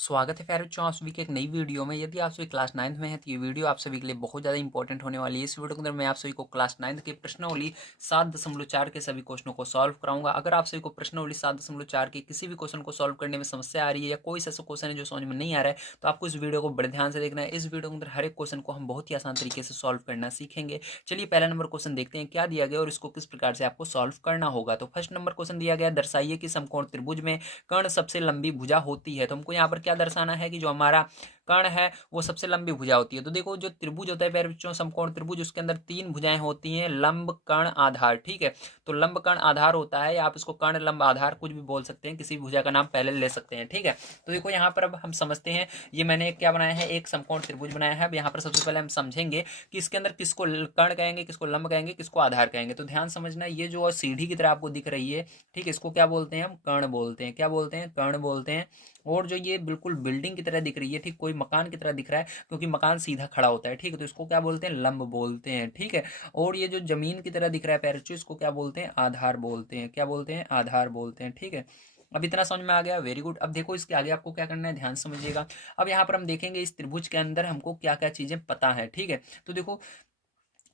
स्वागत है प्यारे बच्चों आप सभी के एक नई वीडियो में। यदि आप सभी क्लास 9th में हैं तो ये वीडियो आप सभी के लिए बहुत ज़्यादा इंपॉर्टेंट होने वाली है। इस वीडियो के अंदर मैं आप सभी को क्लास 9th के प्रश्नावली 7.4 के सभी क्वेश्चनों को सॉल्व कराऊंगा। अगर आप सभी को प्रश्नावली 7.4 के किसी भी क्वेश्चन को सॉल्व करने में समस्या आ रही है या कोई ऐसा क्वेश्चन है जो समझ में नहीं आ रहा है तो आपको इस वीडियो को बड़े ध्यान से देखना है। इस वीडियो के अंदर हर एक क्वेश्चन को हम बहुत ही आसान तरीके से सॉल्व करना सीखेंगे। चलिए पहला नंबर क्वेश्चन देखते हैं क्या दिया गया और इसको किस प्रकार से आपको सॉल्व करना होगा। तो फर्स्ट नंबर क्वेश्चन दिया गया, दर्शाइए कि समकोण त्रिभुज में कर्ण सबसे लंबी भुजा होती है। तो हमको यहाँ पर क्या दर्शाना है कि जो हमारा कर्ण है वो सबसे लंबी भुजा होती है। तो देखो जो त्रिभुज होता है प्यारे बच्चों, समकोण त्रिभुज, उसके अंदर तीन भुजाएं होती हैं, लंब कर्ण आधार। ठीक है, तो लंब कर्ण आधार होता है या आप इसको कर्ण लंब आधार कुछ भी बोल सकते हैं, किसी भी भुजा का नाम पहले ले सकते हैं। ठीक है, तो देखो यहाँ पर अब हम समझते हैं, ये मैंने क्या बनाया है, एक समकोण त्रिभुज बनाया है। अब यहाँ पर सबसे पहले हम समझेंगे कि इसके अंदर किसको कर्ण कहेंगे, किसको लंब कहेंगे, किसको आधार कहेंगे। तो ध्यान समझना, ये जो सीढ़ी की तरह आपको दिख रही है, ठीक है, इसको क्या बोलते हैं, हम कर्ण बोलते हैं। क्या बोलते हैं, कर्ण बोलते हैं। और जो ये बिल्कुल बिल्डिंग की तरह दिख रही है, ठीक, कोई मकान की तरह दिख रहा है क्योंकि मकान सीधा खड़ा होता है, ठीक है, तो इसको क्या बोलते हैं, लंब बोलते हैं। ठीक है, और ये जो जमीन की तरह दिख रहा है पैरचू, इसको क्या बोलते हैं, आधार बोलते हैं। क्या बोलते हैं, आधार बोलते हैं। ठीक है, अब इतना समझ में आ गया, वेरी गुड। अब देखो इसके आगे आपको क्या करना है, ध्यान समझिएगा। अब यहाँ पर हम देखेंगे इस त्रिभुज के अंदर हमको क्या क्या चीजें पता है। ठीक है, तो देखो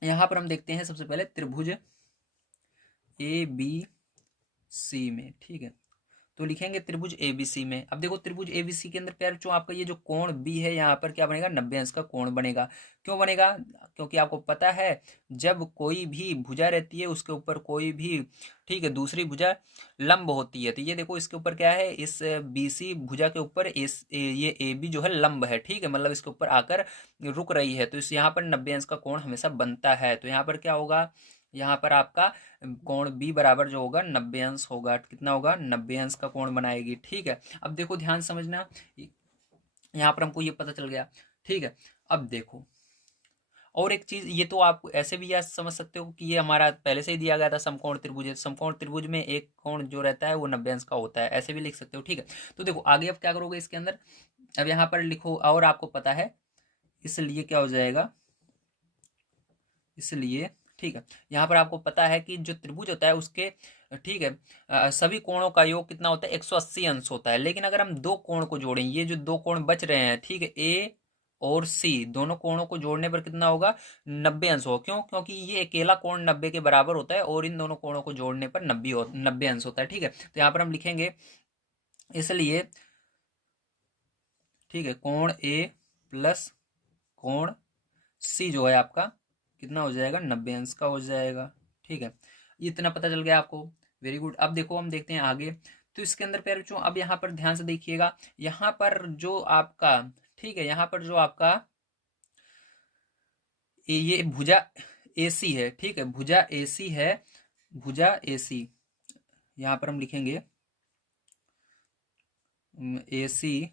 यहाँ पर हम देखते हैं सबसे पहले त्रिभुज ए बी सी में। ठीक है, तो लिखेंगे त्रिभुज एबीसी में। अब देखो त्रिभुज एबीसी के अंदर प्यार जो आपका ये जो कोण बी है, यहाँ पर क्या बनेगा, 90 अंश का कोण बनेगा। क्यों बनेगा, क्योंकि आपको पता है जब कोई भी भुजा रहती है उसके ऊपर कोई भी, ठीक है, दूसरी भुजा लंब होती है। तो ये देखो इसके ऊपर क्या है, इस बीसी भुजा के ऊपर ये ए बी जो है लंब है। ठीक है, मतलब इसके ऊपर आकर रुक रही है, तो इस यहाँ पर 90 अंश का कोण हमेशा बनता है। तो यहाँ पर क्या होगा, यहाँ पर आपका कोण बी बराबर जो होगा 90 अंश होगा। कितना होगा, 90 अंश का कोण बनाएगी। ठीक है, अब देखो ध्यान समझना, यहाँ पर हमको ये पता चल गया। ठीक है, अब देखो और एक चीज, ये तो आप ऐसे भी याद समझ सकते हो कि ये हमारा पहले से ही दिया गया था समकोण त्रिभुज है। समकोण त्रिभुज में एक कोण जो रहता है वो 90 अंश का होता है, ऐसे भी लिख सकते हो। ठीक है, तो देखो आगे अब क्या करोगे इसके अंदर, अब यहाँ पर लिखो और आपको पता है, इसलिए क्या हो जाएगा, इसलिए, ठीक है, यहाँ पर आपको पता है कि जो त्रिभुज होता है उसके, ठीक है, सभी कोणों का योग कितना होता है, 180 अंश होता है। लेकिन अगर हम दो कोण को जोड़ें, ये जो दो कोण बच रहे हैं, ठीक है, ए और सी, दोनों कोणों को जोड़ने पर कितना होगा, 90 अंश होगा। क्यों, क्योंकि ये अकेला कोण 90 के बराबर होता है और इन दोनों कोणों को जोड़ने पर 90 अंश होता है। ठीक है, तो यहाँ पर हम लिखेंगे इसलिए, ठीक है, कोण ए प्लस कोण सी जो है आपका कितना हो जाएगा, 90 अंश का हो जाएगा। ठीक है, ये इतना पता चल गया आपको, वेरी गुड। अब देखो हम देखते हैं आगे। तो इसके अंदर प्यारे बच्चों अब यहाँ पर ध्यान से देखिएगा, यहाँ पर जो आपका, ठीक है, यहाँ पर जो आपका ये भुजा एसी है, ठीक है, भुजा एसी है, भुजा एसी, यहाँ पर हम लिखेंगे एसी,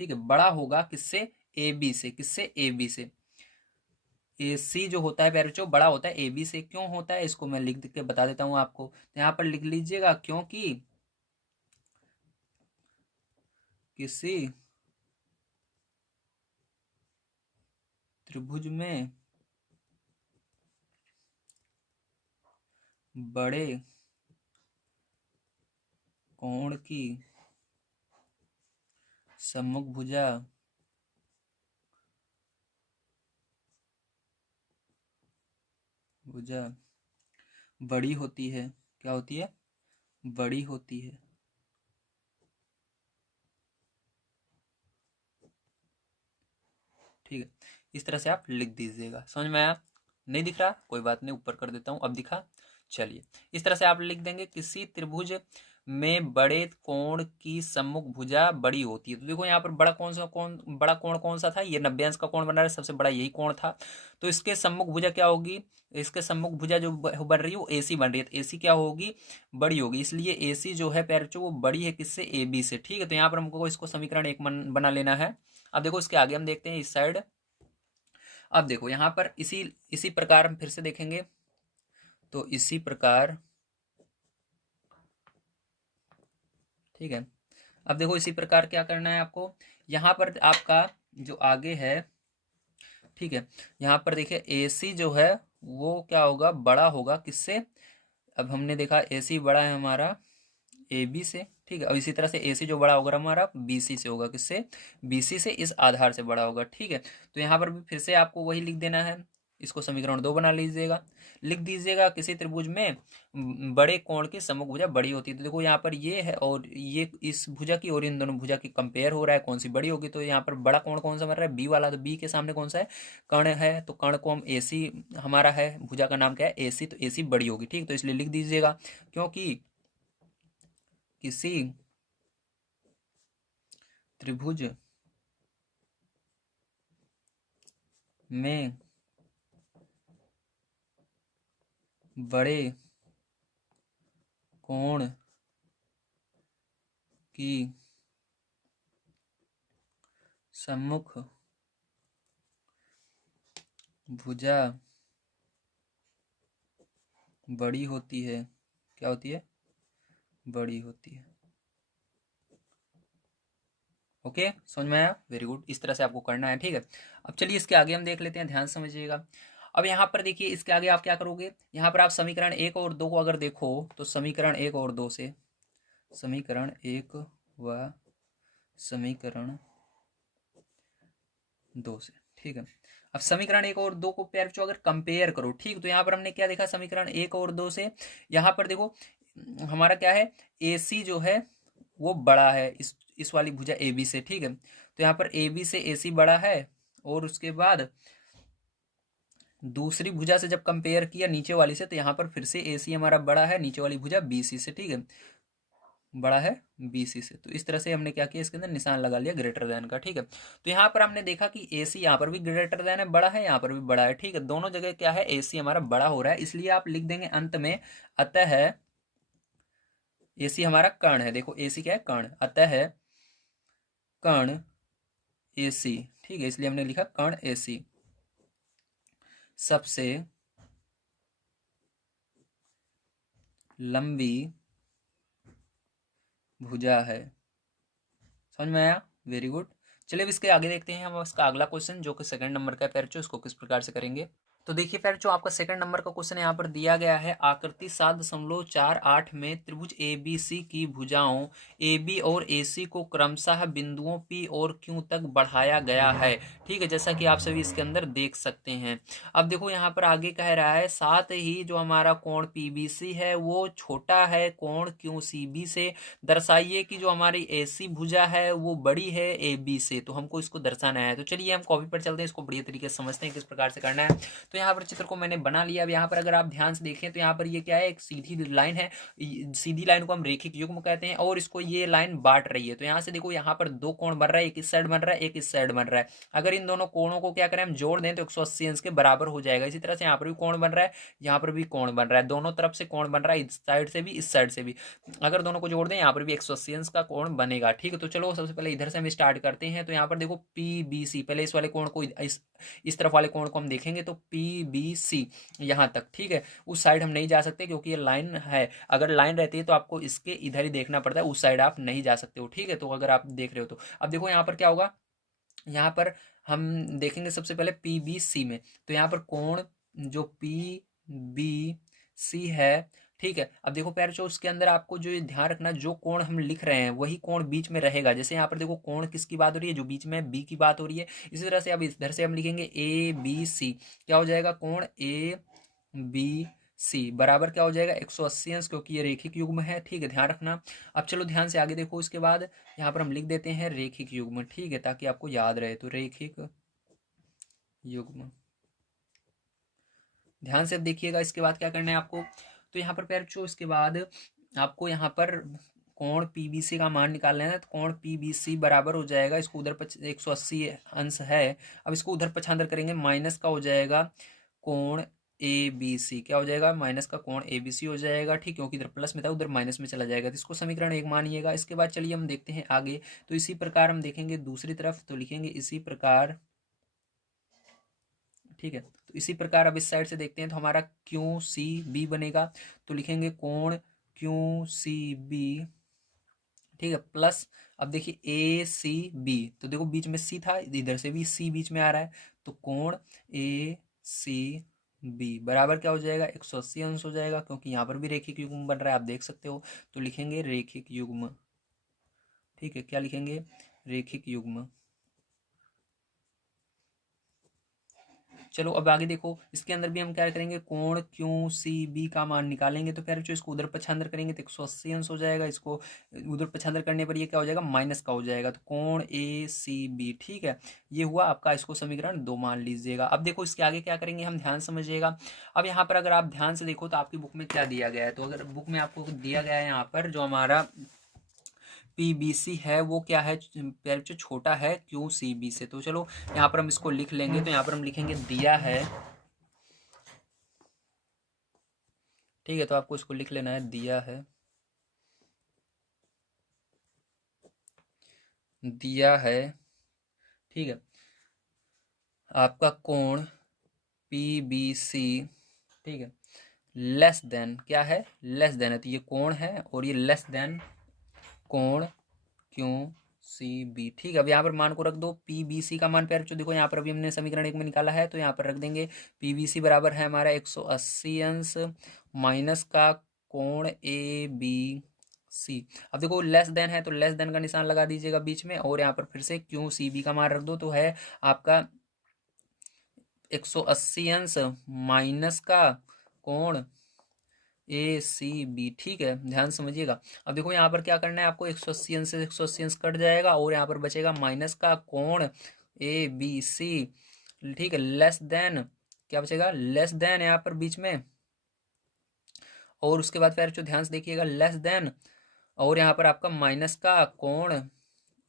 ठीक है, बड़ा होगा किससे, ए बी से। किससे, ए बी से। ए सी जो होता है प्यारे बच्चों बड़ा होता है ए बी से। क्यों होता है, इसको मैं लिख के बता देता हूं आपको, तो यहाँ पर लिख लीजिएगा, क्योंकि किसी त्रिभुज में बड़े कोण की सम्मुख भुजा भुजा बड़ी होती है। क्या होती है, बड़ी होती है। ठीक है, इस तरह से आप लिख दीजिएगा। समझ में आया, नहीं दिख रहा कोई बात नहीं, ऊपर कर देता हूं, अब दिखा। चलिए इस तरह से आप लिख देंगे, किसी त्रिभुज में बड़े कोण की सम्मुख भुजा बड़ी होती है। तो देखो यहाँ पर बड़ा कौन सा कोण, बड़ा कोण कौन सा था, ये 90 अंश का कोण बन रहा है, सबसे बड़ा यही कोण था। तो इसके सम्मुख भुजा क्या होगी, इसके सम्मुख भुजा जो बन रही है वो एसी बन रही है, तो एसी क्या होगी, बड़ी होगी। इसलिए एसी जो है पैरचो वो बड़ी है किससे, ए बी से। ठीक है, तो यहाँ पर हमको इसको समीकरण एक बना लेना है। अब देखो इसके आगे हम देखते हैं इस साइड। अब देखो यहाँ पर इसी इसी प्रकार हम फिर से देखेंगे, तो इसी प्रकार, ठीक है, अब देखो इसी प्रकार क्या करना है आपको, यहाँ पर आपका जो आगे है, ठीक है, यहाँ पर देखिए एसी जो है वो क्या होगा, बड़ा होगा किससे। अब हमने देखा एसी बड़ा है हमारा ए बी से। ठीक है। अब इसी तरह से AC जो बड़ा होगा हमारा BC से होगा, किससे? BC से, इस आधार से बड़ा होगा। ठीक है, तो यहाँ पर भी फिर से आपको वही लिख देना है, इसको समीकरण 2 बना लीजिएगा। लिख दीजिएगा किसी त्रिभुज में बड़े कोण की सम्मुख भुजा बड़ी होती है। तो देखो यहाँ पर ये है और ये इस भुजा की और इन दोनों भुजा की कंपेयर हो रहा है, कौन सी बड़ी होगी। तो यहाँ पर बड़ा कोण कौन सा बन रहा है? बी वाला। तो बी के सामने कौन सा है? कर्ण है। तो कर्ण को हम AC हमारा है, भुजा का नाम क्या है? AC। तो AC बड़ी होगी। ठीक, तो इसलिए लिख दीजिएगा, क्योंकि किसी त्रिभुज में बड़े कोण की सम्मुख भुजा बड़ी होती है। क्या होती है? बड़ी होती है। ओके, समझ में आया? Very good. इस तरह से आपको करना है। ठीक है, अब चलिए इसके आगे हम देख लेते हैं, ध्यान से समझिएगा। अब यहाँ पर देखिए, इसके आगे आप क्या करोगे? यहाँ पर आप समीकरण 1 और 2 को अगर देखो तो समीकरण 1 और 2 से, समीकरण 1 व समीकरण 2 से, ठीक है। अब समीकरण 1 और 2 को प्यार जो अगर कंपेयर करो, ठीक, तो यहाँ पर हमने क्या देखा समीकरण 1 और 2 से? यहाँ पर देखो हमारा क्या है? AC जो है वो बड़ा है इस वाली भुजा AB से। ठीक है, तो यहाँ पर AB से AC बड़ा है, और उसके बाद दूसरी भुजा से जब कंपेयर किया नीचे वाली से, तो यहाँ पर फिर से AC हमारा बड़ा है नीचे वाली भुजा BC से। ठीक है, बड़ा है BC से। तो इस तरह से हमने क्या किया, इसके अंदर निशान लगा लिया ग्रेटर देन का। ठीक है, तो यहाँ पर हमने देखा कि AC यहाँ पर भी ग्रेटर देन है, बड़ा है, यहाँ पर भी बड़ा है। ठीक है, दोनों जगह क्या है? AC हमारा बड़ा हो रहा है, इसलिए आप लिख देंगे अंत में, अतः AC हमारा कर्ण है। देखो AC क्या है? कर्ण। अतः कर्ण AC। ठीक है, इसलिए हमने लिखा कर्ण AC सबसे लंबी भुजा है। समझ में आया? Very good. चलिए अब इसके आगे देखते हैं हम इसका अगला क्वेश्चन, जो कि सेकंड नंबर का है। इसको किस प्रकार से करेंगे? तो देखिए फिर जो आपका सेकंड नंबर का क्वेश्चन यहाँ पर दिया गया है, आकृति 7.48 में त्रिभुज ABC की भुजाओं AB और AC को क्रमशः बिंदुओं P और Q तक बढ़ाया गया है। ठीक है, जैसा कि आप सभी इसके अंदर देख सकते हैं। अब देखो यहाँ पर आगे कह रहा है, साथ ही जो हमारा कोण PBC है वो छोटा है कोण QCB से। दर्शाइए कि जो हमारी AC भुजा है वो बड़ी है AB से। तो हमको इसको दर्शाना है। तो चलिए हम कॉपी पर चलते हैं, इसको बढ़िया तरीके से समझते हैं किस प्रकार से करना है। तो यहाँ पर चित्र को मैंने बना लिया। अब यहाँ पर अगर आप ध्यान से देखें तो यहाँ पर ये क्या है? एक सीधी लाइन है। सीधी लाइन को हम रेखिक युग्म कहते हैं, और इसको ये लाइन बांट रही है। तो यहाँ से देखो, यहाँ पर दो कोण बन रहा है, एक इस साइड बन रहा है, एक इस साइड बन रहा है। अगर इन दोनों कोणों को क्या करें, हम जोड़ दें तो 180 अंश के बराबर हो जाएगा। इसी तरह से यहाँ पर भी कोण बन रहा है, यहाँ पर भी कोण बन रहा है, दोनों तरफ से कोण बन रहा है, इस साइड से भी इस साइड से भी। अगर दोनों को जोड़ दें यहाँ पर भी 180 अंश का कोण बनेगा। ठीक है, तो चलो सबसे पहले इधर से हम स्टार्ट करते हैं। तो यहाँ पर देखो PBC, पहले इस वाले कोण को, इस तरफ वाले कोण को हम देखेंगे तो PBC यहाँ तक। ठीक है, उस साइड हम नहीं जा सकते क्योंकि ये लाइन है। अगर लाइन रहती है तो आपको इसके इधर ही देखना पड़ता है, उस साइड आप नहीं जा सकते हो। ठीक है, तो अगर आप देख रहे हो तो अब देखो यहाँ पर क्या होगा। यहाँ पर हम देखेंगे सबसे पहले PBC में, तो यहाँ पर कोण जो PBC है, ठीक है। अब देखो प्यारे, जो उसके अंदर आपको जो ये ध्यान रखना, जो कोण हम लिख रहे हैं वही कोण बीच में रहेगा। जैसे यहाँ पर देखो कोण किसकी बात हो रही है? जो बीच में B की बात हो रही है। इसी तरह से अब इधर से हम लिखेंगे ABC, क्या हो जाएगा? कोण ABC बराबर क्या हो जाएगा? 180 अंश, क्योंकि ये रेखिक युग्म है। ठीक है, ध्यान रखना। अब चलो ध्यान से आगे देखो, इसके बाद यहाँ पर हम लिख देते हैं रेखिक युग्म। ठीक है, ताकि आपको याद रहे। तो रेखिक युग्म, ध्यान से देखिएगा। इसके बाद क्या करना है आपको? तो यहाँ पर पैर छो, इसके बाद आपको यहाँ पर कोण PBC का मान निकालना है। तो कोण PBC बराबर हो जाएगा, इसको उधर 180 अंश है, अब इसको उधर पक्षांतर करेंगे, माइनस का हो जाएगा कोण ABC। क्या हो जाएगा? माइनस का कोण ABC हो जाएगा। ठीक, क्योंकि इधर प्लस में था उधर माइनस में चला जाएगा। तो इसको समीकरण 1 मानिएगा। इसके बाद चलिए हम देखते हैं आगे। तो इसी प्रकार हम देखेंगे दूसरी तरफ, तो लिखेंगे इसी प्रकार। ठीक है, तो इसी प्रकार अब इस साइड से देखते हैं, तो हमारा QCB बनेगा। तो लिखेंगे कोण QCB, ठीक है, प्लस अब देखिए ACB। तो देखो बीच में C था, इधर से भी C बीच में आ रहा है, तो कोण ACB बराबर क्या हो जाएगा? 180 अंश हो जाएगा, क्योंकि यहाँ पर भी रेखिक युग्म बन रहा है, आप देख सकते हो। तो लिखेंगे रेखिक युग्म। ठीक है, क्या लिखेंगे, रेखिक युग्म। चलो अब आगे देखो, इसके अंदर भी हम क्या करेंगे, कोण क्यू सी बी का मान निकालेंगे। तो फिर जो इसको उधर पक्षांतर करेंगे तो 180 अंश हो जाएगा, इसको उधर पक्षांतर करने पर ये क्या हो जाएगा, माइनस का हो जाएगा। तो कोण ए सी बी, ठीक है, ये हुआ आपका, इसको समीकरण 2 मान लीजिएगा। अब देखो इसके आगे क्या करेंगे हम, ध्यान समझिएगा। अब यहाँ पर अगर आप ध्यान से देखो तो आपकी बुक में क्या दिया गया है, तो अगर बुक में आपको दिया गया है यहाँ पर जो हमारा पीबीसी है वो क्या है, पैर जो छोटा है क्यू सी बी से। तो चलो यहाँ पर हम इसको लिख लेंगे। तो यहाँ पर हम लिखेंगे दिया है, ठीक है, तो आपको इसको लिख लेना है, दिया है, दिया है, ठीक है, आपका कोण पी बी सी, ठीक है, लेस देन, क्या है, लेस देन है, तो ये कोण है और ये लेस देन कोण क्यू सी बी, ठीक है। अब यहाँ पर मान को रख दो, पी बी सी का मान पे जो देखो यहाँ पर अभी हमने समीकरण 1 में निकाला है, तो यहाँ पर रख देंगे पी बी सी बराबर है हमारा 180 अंश माइनस का कोण ए बी सी। अब देखो लेस देन है तो लेस देन का निशान लगा दीजिएगा बीच में, और यहाँ पर फिर से क्यू सी बी का मान रख दो, तो है आपका 180 अंश माइनस का कोण ए सी बी, ठीक है, ध्यान समझिएगा। अब देखो यहाँ पर क्या करना है आपको, 180 अंश से 180 अंश कट जाएगा और यहाँ पर बचेगा माइनस का कोण ए बी सी, ठीक है, लेस देन, क्या बचेगा, लेस देन यहाँ पर बीच में, और उसके बाद फिर जो ध्यान से देखिएगा, लेस देन, और यहाँ पर आपका माइनस का कोण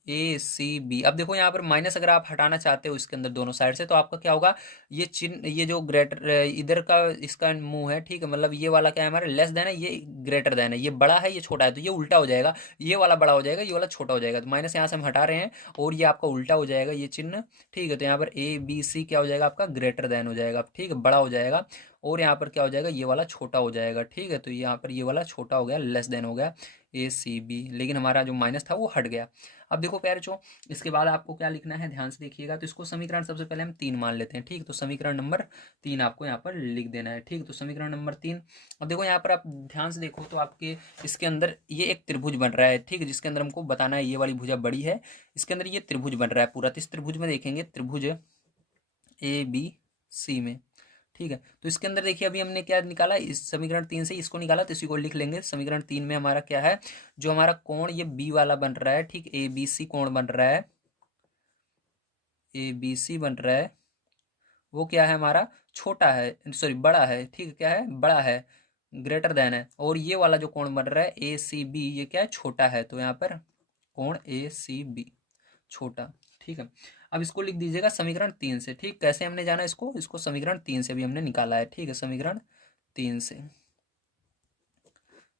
ए सी बी। अब देखो यहाँ पर माइनस अगर आप हटाना चाहते हो इसके अंदर दोनों साइड से, तो आपका क्या होगा, ये चिन्ह, ये जो ग्रेटर इधर का इसका मुंह है, ठीक है, मतलब ये वाला क्या है हमारा, लेस देन है, ये ग्रेटर देन है, ये बड़ा है ये छोटा है, तो ये उल्टा हो जाएगा, ये वाला बड़ा हो जाएगा, ये वाला छोटा हो जाएगा। तो माइनस यहाँ से हम हटा रहे हैं और ये आपका उल्टा हो जाएगा ये चिन्ह, ठीक है। तो यहाँ पर ए बी सी क्या हो जाएगा आपका, ग्रेटर देन हो जाएगा, ठीक है, बड़ा हो जाएगा, और यहाँ पर क्या हो जाएगा, ये वाला छोटा हो जाएगा, ठीक है। तो यहाँ पर ये वाला छोटा हो गया, लेस देन हो गया ए सी बी, लेकिन हमारा जो माइनस था वो हट गया। अब देखो प्यारे जो, इसके बाद आपको क्या लिखना है, ध्यान से देखिएगा। तो इसको समीकरण सबसे पहले हम 3 मान लेते हैं, ठीक। तो समीकरण नंबर 3 आपको यहाँ पर लिख देना है, ठीक। तो समीकरण नंबर 3। अब देखो यहाँ पर आप ध्यान से देखो तो आपके इसके अंदर ये एक त्रिभुज बन रहा है, ठीक है, जिसके अंदर हमको बताना है ये वाली भुजा बड़ी है, इसके अंदर ये त्रिभुज बन रहा है पूरा। तो इस त्रिभुज में देखेंगे, त्रिभुज ए बी सी में, ठीक है। तो इसके अंदर देखिए अभी हमने क्या निकाला, इस समीकरण 3 से इसको निकाला, तो इसी को लिख लेंगे। समीकरण 3 में हमारा क्या है, जो हमारा कोण ये बी वाला बन रहा है, ठीक, ए बी सी कोण बन रहा है, ए बी सी बन रहा है, वो क्या है हमारा, छोटा है, सॉरी बड़ा है, ठीक है, क्या है, बड़ा है, ग्रेटर देन है। और ये वाला जो कोण बन रहा है ए सी बी, ये क्या है, छोटा है। तो यहाँ पर कोण ए सी बी छोटा, ठीक है। अब इसको लिख दीजिएगा समीकरण 3 से, ठीक। कैसे हमने जाना इसको, इसको समीकरण 3 से भी हमने निकाला है, ठीक है, समीकरण 3 से।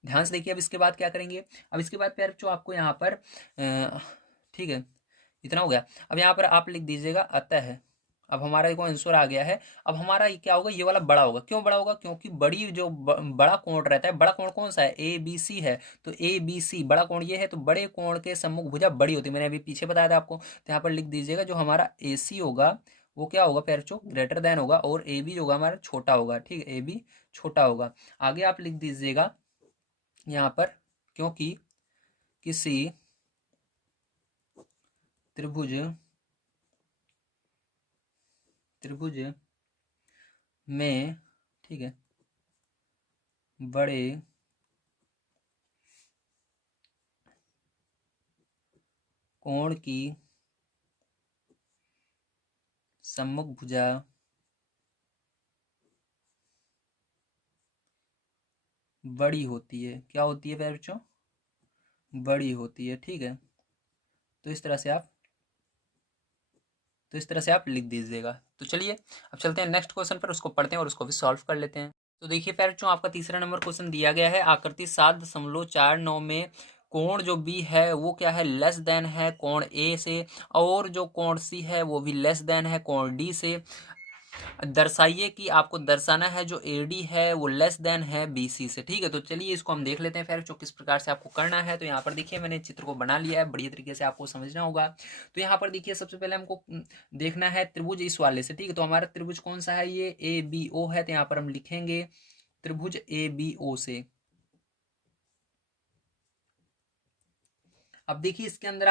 ध्यान से देखिए अब इसके बाद क्या करेंगे, अब इसके बाद प्यार जो आपको यहाँ पर ठीक है, इतना हो गया। अब यहाँ पर आप लिख दीजिएगा अतः, अब हमारा एक आंसर आ गया है। अब हमारा ये क्या होगा, ये वाला बड़ा होगा, क्यों बड़ा होगा, क्योंकि बड़ी जो बड़ा कोण रहता है, बड़ा कोण कौन सा है, ए बी सी है। तो ए बी सी बड़ा कोण ये है, तो बड़े कोण के सम्मुख भुजा बड़ी होती है, मैंने अभी पीछे बताया था आपको। तो यहाँ पर लिख दीजिएगा जो हमारा ए सी होगा वो क्या होगा पैरचो, ग्रेटर देन होगा, और ए बी जो होगा हमारा छोटा होगा, ठीक है, ए बी छोटा होगा। आगे आप लिख दीजिएगा यहाँ पर, क्योंकि किसी त्रिभुज त्रिभुज में, ठीक है, बड़े कोण की सम्मुख भुजा बड़ी होती है, क्या होती है प्यारे बच्चों, बड़ी होती है, ठीक है। तो इस तरह से आप, तो इस तरह से आप लिख दीजिएगा। तो चलिए अब चलते हैं नेक्स्ट क्वेश्चन पर, उसको पढ़ते हैं और उसको भी सॉल्व कर लेते हैं। तो देखिए प्यारे बच्चों, आपका तीसरा नंबर क्वेश्चन दिया गया है, आकृति 7.49 में कोण जो बी है वो क्या है, लेस देन है कोण ए से, और जो कोण सी है वो भी लेस देन है कोण डी से। दर्शाइए कि आपको दर्शाना है जो एडी है वो लेस देन है बीसी से, ठीक है। तो चलिए इसको हम देख लेते हैं फिर जो किस प्रकार से आपको करना है। तो यहाँ पर देखिए मैंने चित्र को बना लिया है, बढ़िया तरीके से आपको समझना होगा। तो यहाँ पर देखिए सबसे पहले हमको देखना है त्रिभुज इस वाले से, ठीक है। तो हमारा त्रिभुज कौन सा है, ये ए बी ओ है। तो यहाँ पर हम लिखेंगे त्रिभुज ए बी ओ से। अब देखिए इसके अंदर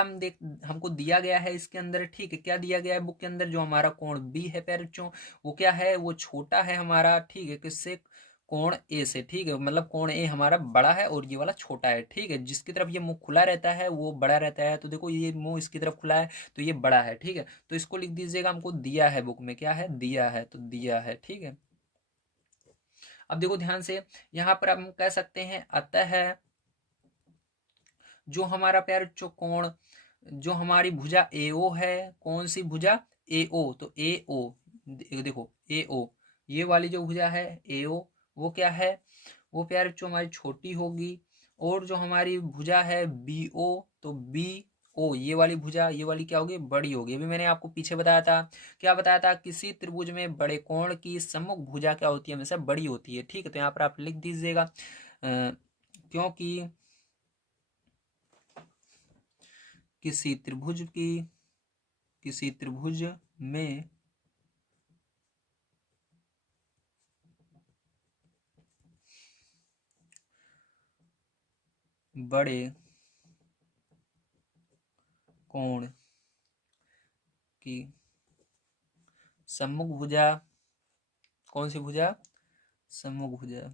हमको दिया गया है इसके अंदर, ठीक है, क्या दिया गया है बुक के अंदर, जो हमारा कोण बी है प्यारे बच्चों वो क्या है, वो छोटा है हमारा, ठीक है, किससे, कोण ए से, ठीक है, मतलब कोण ए हमारा बड़ा है और ये वाला छोटा है, ठीक है, जिसकी तरफ ये मुंह खुला रहता है वो बड़ा रहता है, तो देखो ये मुंह इसकी तरफ खुला है तो ये बड़ा है, ठीक है, तो इसको लिख दीजिएगा, हमको दिया है बुक में, क्या है, दिया है, तो दिया है, ठीक है। अब देखो ध्यान से, यहाँ पर हम कह सकते हैं अतः जो हमारा प्यारे बच्चों कोण, जो हमारी भुजा AO है, कौन सी भुजा, AO, तो AO देखो AO, ये वाली जो भुजा है AO वो क्या है, वो प्यारे बच्चों हमारी छोटी होगी, और जो हमारी भुजा है BO, तो BO ये वाली भुजा, ये वाली क्या होगी, बड़ी होगी। अभी मैंने आपको पीछे बताया था, क्या बताया था, किसी त्रिभुज में बड़े कोण की सम्मुख भुजा क्या होती है, हमेशा बड़ी होती है, ठीक है, तो यहाँ पर आप लिख दीजिएगा क्योंकि किसी त्रिभुज में बड़े कोण की सम्मुख भुजा, कौन सी भुजा, सम्मुख भुजा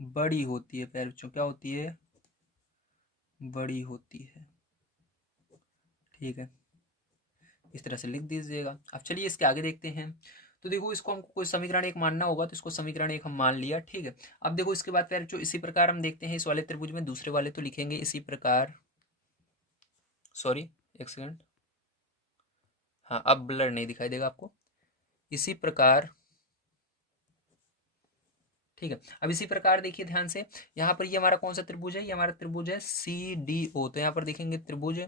बड़ी होती है प्यारे बच्चों, क्या होती है, बड़ी होती है, ठीक है, इस तरह से लिख दीजिएगा। अब चलिए इसके आगे देखते हैं, तो देखो इसको हमको कोई समीकरण एक मानना होगा, तो इसको समीकरण एक हम मान लिया, ठीक है। अब देखो इसके बाद प्यारे बच्चों इसी प्रकार हम देखते हैं इस वाले त्रिभुज में, दूसरे वाले तो लिखेंगे इसी प्रकार, सॉरी एक सेकंड, हाँ अब ब्लर नहीं दिखाई देगा आपको, इसी प्रकार, ठीक है। अब इसी प्रकार देखिए ध्यान से, यहाँ पर ये हमारा कौन सा त्रिभुज है, ये हमारा त्रिभुज है CDO, तो यहाँ पर देखेंगे त्रिभुज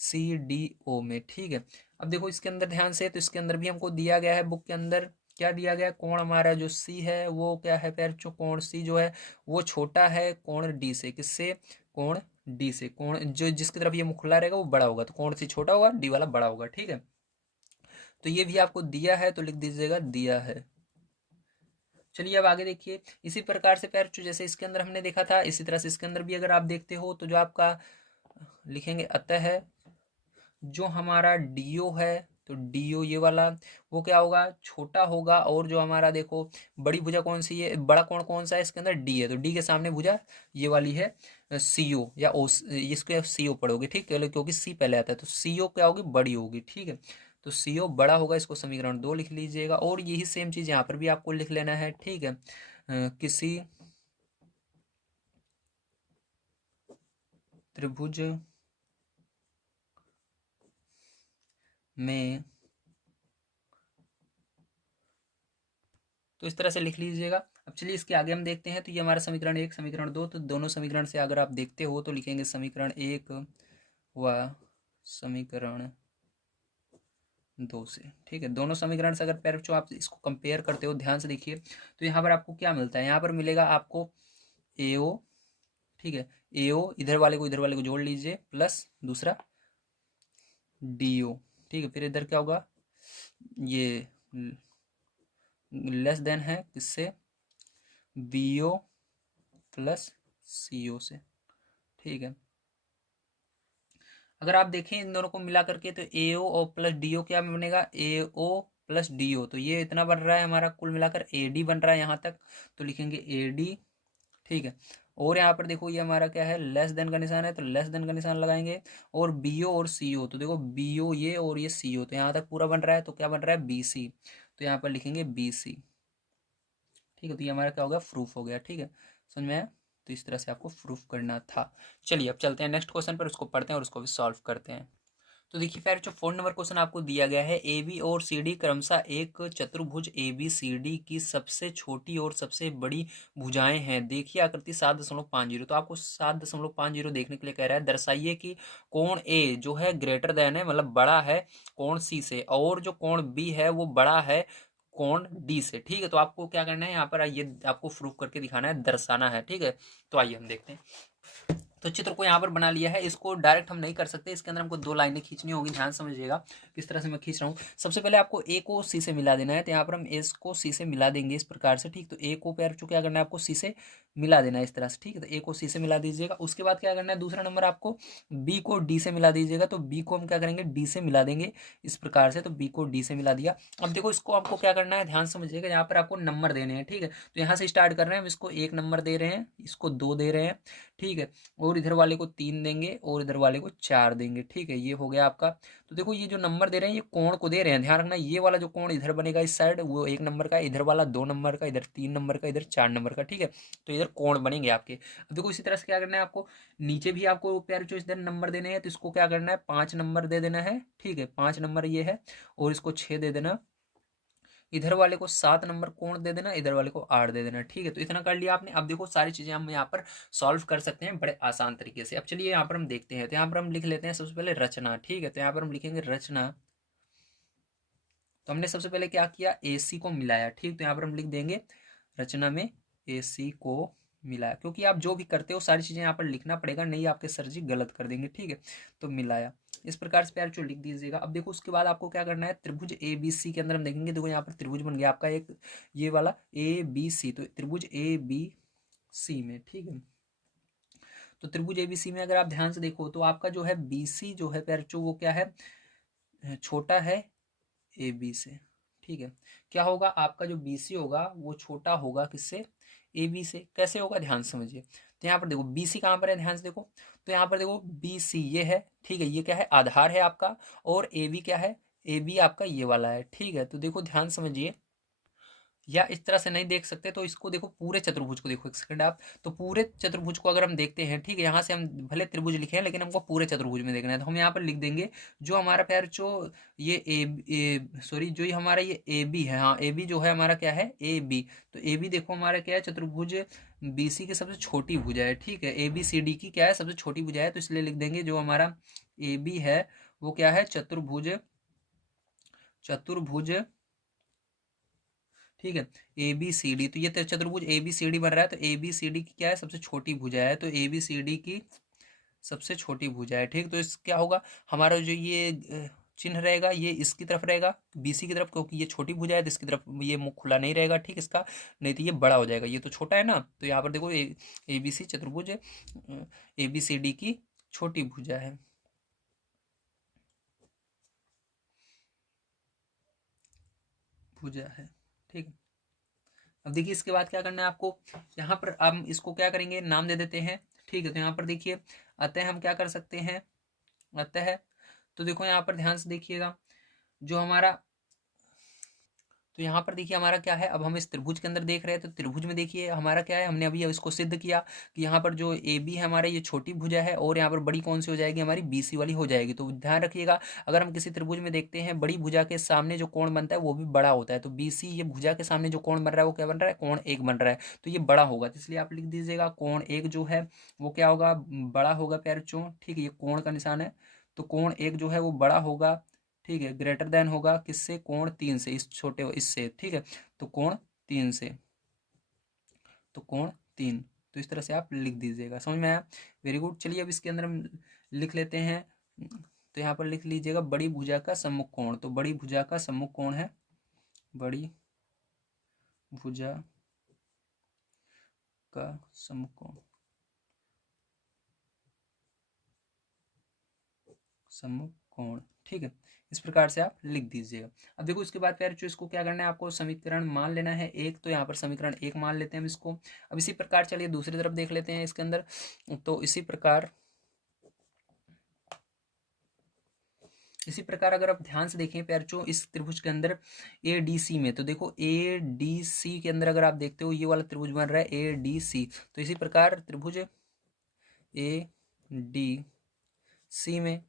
CDO में, ठीक है। अब देखो इसके अंदर ध्यान से, तो इसके अंदर भी हमको दिया गया है बुक के अंदर, क्या दिया गया है, कोण हमारा जो C है वो क्या है पैर बच्चों, कोण C जो है वो छोटा है कोण D से, किससे, कोण D से, कोण जो जिसकी तरफ ये मुख खुला रहेगा वो बड़ा होगा, तो कोण C छोटा होगा, D वाला बड़ा होगा, ठीक है। तो ये भी आपको दिया है, तो लिख दीजिएगा दिया है। चलिए अब आगे देखिए, इसी प्रकार से पैर जैसे इसके अंदर हमने देखा था, इसी तरह से इसके अंदर भी अगर आप देखते हो तो जो आपका लिखेंगे अतः जो हमारा DO है, तो DO ये वाला वो क्या होगा, छोटा होगा, और जो हमारा देखो बड़ी भुजा कौन सी है, बड़ा कोण कौन सा है इसके अंदर, D है, तो D के सामने भुजा ये वाली है CO या O, इसको CO पढ़ोगे, ठीक है, क्योंकि C पहले आता है, तो CO क्या होगी, बड़ी होगी, ठीक है, तो CO बड़ा होगा, इसको समीकरण 2 लिख लीजिएगा, और यही सेम चीज यहाँ पर भी आपको लिख लेना है, ठीक है, किसी त्रिभुज में, तो इस तरह से लिख लीजिएगा। अब चलिए इसके आगे हम देखते हैं, तो ये हमारा समीकरण 1 समीकरण 2, तो दोनों समीकरण से अगर आप देखते हो तो लिखेंगे समीकरण 1 व समीकरण 2 से, ठीक है, दोनों समीकरण से अगर पैर बच्चों आप इसको कंपेयर करते हो, ध्यान से देखिए, तो यहाँ पर आपको क्या मिलता है, यहाँ पर मिलेगा आपको AO, ठीक है, AO इधर वाले को जोड़ लीजिए, प्लस दूसरा DO, ठीक है, फिर इधर क्या होगा, ये लेस देन है किससे, BO प्लस CO से, ठीक है। अगर आप देखें इन दोनों को मिला करके, तो AO और प्लस DO क्या बनेगा, AO प्लस DO, तो ये इतना बन रहा है हमारा कुल मिलाकर AD बन रहा है यहाँ तक, तो लिखेंगे AD, ठीक है। और यहाँ पर देखो ये हमारा क्या है, लेस देन का निशान है, तो लेस देन का निशान लगाएंगे, और BO और CO, तो देखो BO ये और ये CO, तो यहाँ तक पूरा बन रहा है, तो क्या बन रहा है BC, तो यहाँ पर लिखेंगे BC, ठीक है, तो ये हमारा क्या हो गया, प्रूफ हो गया, ठीक है, समझ में आया, तो इस तरह से आपको प्रूफ करना था। चलिए अब चलते हैं नेक्स्ट क्वेश्चन पर, उसको पढ़ते हैं और उसको भी सॉल्व करते हैं। तो देखिए फिर जो 4 नंबर क्वेश्चन आपको दिया गया है, AB और CD क्रमशः एक चतुर्भुज ABCD की सबसे छोटी और सबसे बड़ी भुजाएं हैं, देखिए आकृति 7.50, तो आपको 7.50 देखने के लिए कह रहा है, दर्शाइए कि कोण A जो है ग्रेटर देन है, मतलब बड़ा है कोण C से, और जो कोण B है वो बड़ा है कोण D से, ठीक है। तो आपको क्या करना है, यहाँ पर ये आपको प्रूफ करके दिखाना है, दर्शाना है, ठीक है। तो आइए हम देखते हैं, तो चित्र को यहाँ पर बना लिया है। इसको डायरेक्ट हम नहीं कर सकते, इसके अंदर हमको 2 लाइनें खींचनी होगी। ध्यान समझिएगा किस तरह से मैं खींच रहा हूँ। सबसे पहले आपको ए को सी से मिला देना है, तो यहाँ पर हम एस को सी से मिला देंगे इस प्रकार से, ठीक। तो ए को पैर चो क्या करना है आपको सी से मिला देना है इस तरह से, ठीक है। तो ए को सी से मिला दीजिएगा। उसके बाद क्या करना है, दूसरा नंबर आपको बी को डी से मिला दीजिएगा। तो बी को हम क्या करेंगे, डी से मिला देंगे इस प्रकार से। तो बी को डी से मिला दिया। अब देखो इसको आपको क्या करना है, ध्यान समझिएगा, यहाँ पर आपको नंबर देने हैं, ठीक है। तो यहाँ से स्टार्ट कर रहे हैं हम। इसको 1 नंबर दे रहे हैं, इसको 2 दे रहे हैं, ठीक है। और इधर वाले को 3 देंगे और इधर वाले को 4 देंगे, ठीक है। ये हो गया आपका। तो देखो ये जो नंबर दे रहे हैं ये कोण को दे रहे हैं। ध्यान रखना, ये वाला जो कोण इधर बनेगा इस साइड वो 1 नंबर का, इधर वाला 2 नंबर का, इधर 3 नंबर का, इधर 4 नंबर का, ठीक है। तो इधर कोण बनेंगे आपके। अब देखो इसी तरह से क्या करना है आपको, नीचे भी आपको प्यारे जो इधर नंबर देने हैं। तो इसको क्या करना है, 5 नंबर दे देना है, ठीक है। 5 नंबर ये है और इसको 6 दे देना। इधर वाले को 7 नंबर कोण दे देना, इधर वाले को 8 दे देना, ठीक है। तो इतना कर लिया आपने। अब देखो सारी चीजें हम यहाँ पर सॉल्व कर सकते हैं बड़े आसान तरीके से। अब चलिए यहाँ पर हम देखते हैं। तो यहाँ पर हम लिख लेते हैं सबसे पहले रचना, ठीक है। तो यहाँ पर हम लिखेंगे रचना। तो हमने सबसे पहले क्या किया, ए सी को मिलाया, ठीक। तो यहाँ पर हम लिख देंगे रचना में ए सी को मिलाया, क्योंकि आप जो भी करते हो सारी चीजें यहाँ पर लिखना पड़ेगा, नहीं आपके सर जी गलत कर देंगे, ठीक है। तो मिलाया इस प्रकार से प्यार जो लिख दीजिएगा। अब देखो उसके बाद आपको क्या करना है, त्रिभुज ए बी सी के अंदर हम देखेंगे। देखो यहाँ पर त्रिभुज बन गया आपका एक, ये वाला ए बी सी। तो त्रिभुज ए बी सी में, ठीक है। तो त्रिभुज ए बी सी में अगर आप ध्यान से देखो तो आपका जो है बी सी जो है प्यार वो क्या है, छोटा है ए बी से, ठीक है। क्या होगा आपका जो बी सी होगा वो छोटा होगा किससे, ए बी से। कैसे होगा ध्यान से समझिए। तो यहाँ पर देखो बी सी कहाँ पर है, ध्यान से देखो। तो यहाँ पर देखो बी सी ये है, ठीक है। ये क्या है, आधार है आपका। और ए बी क्या है, ए बी आपका ये वाला है, ठीक है। तो देखो ध्यान समझिए, या इस तरह से नहीं देख सकते तो इसको देखो पूरे चतुर्भुज को देखो, एक सेकंड आप। तो पूरे चतुर्भुज को अगर हम देखते हैं, ठीक है। यहाँ से हम भले त्रिभुज लिखे हैं लेकिन हमको पूरे चतुर्भुज में देखना है। तो हम यहाँ पर लिख देंगे जो हमारा प्यार जो ये सॉरी जो ये हमारा ये ए बी है, हाँ ए बी जो है हमारा क्या है, ए बी। तो ए बी देखो हमारा क्या है, चतुर्भुज बी सी की सबसे छोटी भुजा है, ठीक है। ए बी सी डी की क्या है, सबसे छोटी भुजा है। तो इसलिए लिख देंगे जो हमारा ए बी है वो क्या है, चतुर्भुज, चतुर्भुज, ठीक है। A B C D. तो ये चतुर्भुज ए बी सी डी बन रहा है। तो ए बी सी डी की क्या है, सबसे छोटी भुजा है। तो ए बी सी डी की सबसे छोटी भुजा है, ठीक। तो इस क्या होगा हमारा जो ये चिन्ह रहेगा ये इसकी तरफ रहेगा, बीसी की तरफ, क्योंकि ये छोटी भुजा है तो इसकी तरफ ये मुख खुला नहीं रहेगा, ठीक इसका। नहीं तो ये बड़ा हो जाएगा, ये तो छोटा है ना। तो यहाँ पर देखो ए बी सी चतुर्भुज ए बी सी डी की छोटी भुजा है, भुजा है, ठीक। अब देखिए इसके बाद क्या करना है आपको, यहाँ पर हम इसको क्या करेंगे, नाम दे देते हैं, ठीक है। तो यहाँ पर देखिए अतः हम क्या कर सकते हैं, अतः। तो देखो यहाँ पर ध्यान से देखिएगा जो हमारा, तो यहाँ पर देखिए हमारा क्या है, अब हम इस त्रिभुज के अंदर देख रहे हैं। तो त्रिभुज में देखिए हमारा क्या है, हमने अभी अब इसको सिद्ध किया कि यहाँ पर जो ए बी है हमारा ये छोटी भुजा है और यहाँ पर बड़ी कौन सी हो जाएगी, हमारी बी सी वाली हो जाएगी। तो ध्यान रखिएगा अगर हम किसी त्रिभुज में देखते हैं बड़ी भुजा के सामने जो कोण बनता है वो भी बड़ा होता है। तो बी सी ये भुजा के सामने जो कोण बन रहा है वो क्या बन रहा है, कोण 1 बन रहा है। तो ये बड़ा होगा, तो इसलिए आप लिख दीजिएगा कोण 1 जो है वो क्या होगा, बड़ा होगा प्यारे बच्चों, ठीक है। ये कोण का निशान है। तो कोण 1 जो है वो बड़ा होगा, ठीक है। ग्रेटर देन होगा किससे, कोण 3 से, इस छोटे इससे, ठीक है। तो कोण 3 से, तो कोण 3। तो इस तरह से आप लिख दीजिएगा, समझ में आया। Very good. चलिए अब इसके अंदर हम लिख लेते हैं। तो यहाँ पर लिख लीजिएगा बड़ी भुजा का सम्मुख कोण। तो बड़ी भुजा का सम्मुख कोण है, बड़ी भुजा का सम्मुख कोण, सम्मुख कोण, ठीक है। इस प्रकार से आप लिख दीजिएगा। अब देखो इसके बाद प्यारे इसको क्या करना है, आपको समीकरण मान लेना है एक। तो यहाँ पर समीकरण 1 मान लेते हैं हम इसको। अब इसी प्रकार चलिए दूसरी तरफ देख लेते हैं इसके अंदर। तो इसी प्रकार अगर आप ध्यान से देखें प्यारचो इस त्रिभुज के अंदर ए डी सी में, तो देखो ए डी सी के अंदर अगर आप देखते हो ये वाला त्रिभुज बन रहा है ए डी सी। तो इसी प्रकार त्रिभुज ए डी सी में,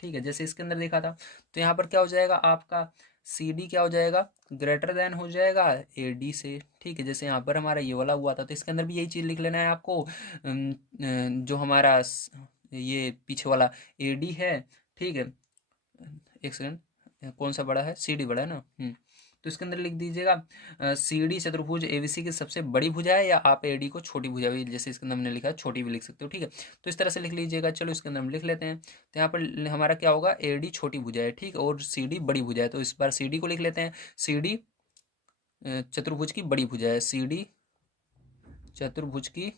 ठीक है, जैसे इसके अंदर देखा था। तो यहाँ पर क्या हो जाएगा आपका सी डी क्या हो जाएगा, ग्रेटर देन हो जाएगा ए डी से, ठीक है। जैसे यहाँ पर हमारा ये वाला हुआ था तो इसके अंदर भी यही चीज़ लिख लेना है आपको। जो हमारा ये पीछे वाला ए डी है, ठीक है। एक सेकंड, कौन सा बड़ा है, सी डी बड़ा है ना। तो इसके अंदर लिख दीजिएगा सी डी चतुर्भुज एबीसी की सबसे बड़ी भुजा है, या आप ए डी को छोटी भुजा भी, जैसे इसके अंदर हमने लिखा है छोटी भी लिख सकते हो, ठीक है। तो इस तरह से लिख लीजिएगा। चलो इसके अंदर हम लिख लेते हैं। तो यहाँ पर हमारा क्या होगा, ए डी छोटी भुजा है, ठीक है, और सी डी बड़ी भुजा है। तो इस बार सी डी को लिख लेते हैं। सी डी चतुर्भुज की बड़ी भुजा है, सी डी चतुर्भुज की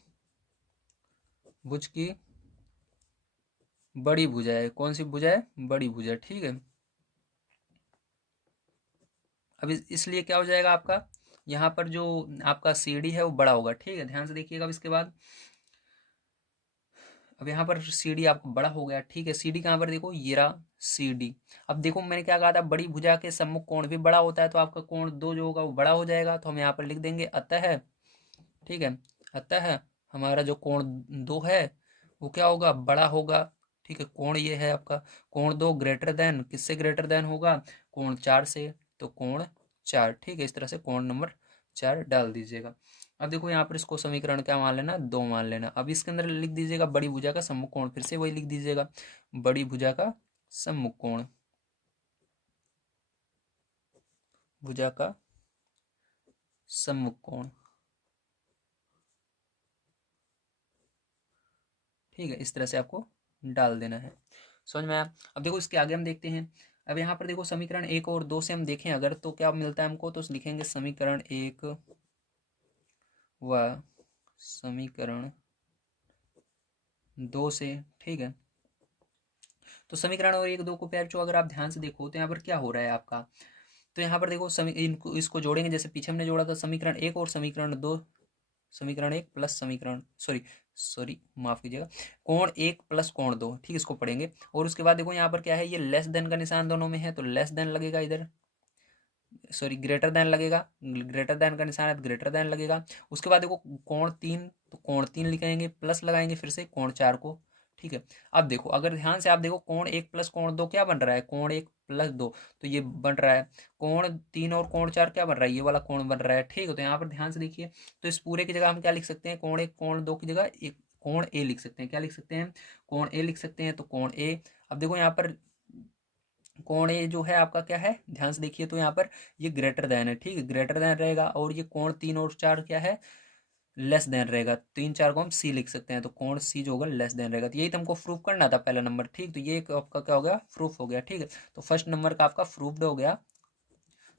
भुज की बड़ी भुजा है। कौन सी भुजा है, बड़ी भुजा, ठीक है। अब इसलिए क्या हो जाएगा आपका, यहाँ पर जो आपका सी डी है वो बड़ा होगा, ठीक है, ध्यान से देखिएगा। अब इसके बाद अब यहाँ पर सी डी आपको बड़ा हो गया, ठीक है। सी डी कहाँ पर देखो, ये रहा सी डी। अब देखो मैंने क्या कहा था, बड़ी भुजा के सम्मुख कोण भी बड़ा होता है, तो आपका कोण 2 जो होगा वो बड़ा हो जाएगा। तो हम यहाँ पर लिख देंगे अतः, ठीक है, अतः हमारा जो कोण 2 है वो क्या होगा, बड़ा होगा, ठीक है। कोण ये है आपका, कोण 2 ग्रेटर देन, किससे ग्रेटर देन होगा, कोण 4 से, तो कोण 4, ठीक है। इस तरह से कोण नंबर 4 डाल दीजिएगा। अब देखो यहाँ पर इसको समीकरण क्या मान लेना, 2 मान लेना। अब इसके अंदर लिख दीजिएगा बड़ी भुजा का सम्मुख कोण, फिर से वही लिख दीजिएगा, बड़ी भुजा का सम्मुख कोण, भुजा का सम्मुख कोण, ठीक है। इस तरह से आपको डाल देना है, समझ में आया। अब देखो इसके आगे हम देखते हैं। अब यहाँ पर देखो समीकरण 1 और 2 से हम देखें अगर, तो क्या मिलता है हमको, तो लिखेंगे समीकरण 1 व समीकरण 2 से, ठीक है। तो समीकरण और 1 2 को प्यार जो अगर आप ध्यान से देखो तो यहाँ पर क्या हो रहा है आपका, तो यहाँ पर देखो इनको इसको जोड़ेंगे, जैसे पीछे हमने जोड़ा था समीकरण 1 और समीकरण 2, समीकरण 1 प्लस समीकरण सॉरी माफ कीजिएगा, कोण 1 प्लस कोण 2, ठीक, इसको पढ़ेंगे। और उसके बाद देखो यहाँ पर क्या है, ये लेस देन का निशान दोनों में है, तो लेस देन लगेगा इधर, सॉरी ग्रेटर देन लगेगा, ग्रेटर देन का निशान है तो ग्रेटर देन लगेगा। उसके बाद देखो कोण 3, तो कोण 3 लिखेंगे, प्लस लगाएंगे फिर से कोण 4 को, ठीक है। अब देखो अगर ध्यान से आप देखो, कोण 1 प्लस कोण 2 क्या बन रहा है, कोण 1 प्लस 2, तो ये बन रहा है कोण 3, और कोण 4 क्या बन रहा है, ये वाला कोण बन रहा है, ठीक है। तो यहाँ पर ध्यान से देखिए, तो इस पूरे की जगह हम क्या लिख सकते हैं, कोण 1 कोण 2 की जगह एक कोण ए लिख सकते हैं। क्या लिख सकते हैं, कोण ए लिख सकते हैं, तो कोण ए। अब देखो यहाँ पर कोण ए जो है आपका क्या है, ध्यान से देखिए, तो यहाँ पर ये ग्रेटर देन है, ठीक है, ग्रेटर देन रहेगा। और ये कोण 3 और 4 क्या है, लेस देन रहेगा। 3 4 को हम सी लिख सकते हैं, तो कोण सी जो होगा लेस देन रहेगा। तो यही तो हमको प्रूफ करना था पहला नंबर, ठीक। तो ये आपका क्या हो गया, प्रूफ हो गया, ठीक है। तो फर्स्ट नंबर का आपका प्रूफ्ड हो गया।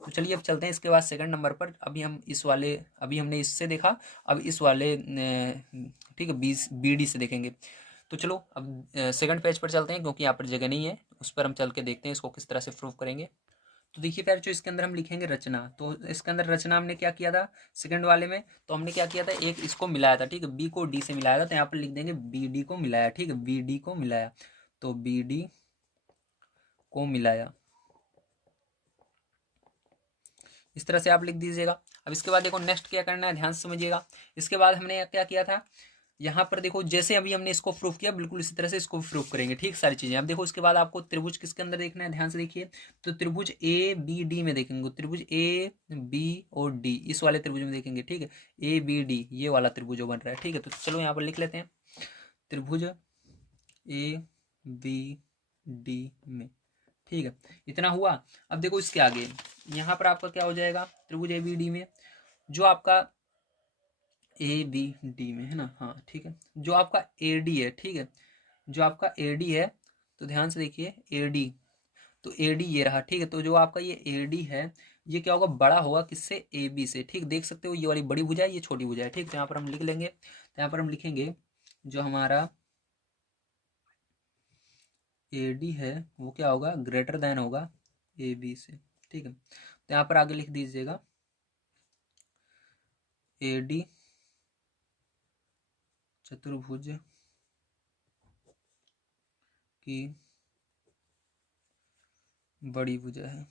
तो चलिए अब चलते हैं इसके बाद सेकंड नंबर पर। अभी हम इस वाले, अभी हमने इससे देखा, अब इस वाले ठीक है बी डी से देखेंगे। तो चलो अब सेकंड पेज पर चलते हैं, क्योंकि यहाँ पर जगह नहीं है, उस पर हम चल के देखते हैं इसको किस तरह से प्रूव करेंगे। तो देखिए प्यार जो इसके अंदर हम लिखेंगे रचना, तो इसके अंदर रचना हमने क्या किया था सेकंड वाले में, तो हमने क्या किया था, एक इसको मिलाया था, ठीक है, बी को डी से मिलाया था, तो यहाँ पर लिख देंगे बी डी को मिलाया, ठीक है, बी डी को मिलाया, तो बी डी को मिलाया, इस तरह से आप लिख दीजिएगा। अब इसके बाद देखो नेक्स्ट क्या करना है, ध्यान से समझिएगा। इसके बाद हमने क्या किया था, यहाँ पर देखो जैसे अभी हमने इसको प्रूफ किया, बिल्कुल इसी तरह से इसको प्रूफ करेंगे, ठीक, सारी चीजें। अब देखो इसके बाद आपको त्रिभुज किसके अंदर देखना है, ध्यान से देखिए। तो त्रिभुज ए बी डी में देखेंगे, त्रिभुज ए बी और डी, इस वाले त्रिभुज में देखेंगे, ठीक है, ए बी डी ये वाला त्रिभुज बन रहा है, ठीक है। तो चलो यहाँ पर लिख लेते हैं त्रिभुज ए बी डी में, ठीक है, इतना हुआ। अब देखो इसके आगे यहाँ पर आपका क्या हो जाएगा, त्रिभुज ए बी डी में जो आपका ए बी डी में है ना, हाँ ठीक है, जो आपका ए डी है, ठीक है, जो आपका ए डी है, तो ध्यान से देखिए ए डी, तो ए डी ये रहा, ठीक है। तो जो आपका ये ए डी है ये क्या होगा, बड़ा होगा किससे, ए बी से, ठीक, देख सकते हो ये वाली बड़ी भुजा है, ये छोटी भुजा है, ठीक। तो यहाँ पर हम लिख लेंगे, तो यहाँ पर हम लिखेंगे जो हमारा ए डी है वो क्या होगा, ग्रेटर देन होगा ए बी से, ठीक है। तो यहाँ पर आगे लिख दीजिएगा ए डी चतुर्भुज की बड़ी भुजा है।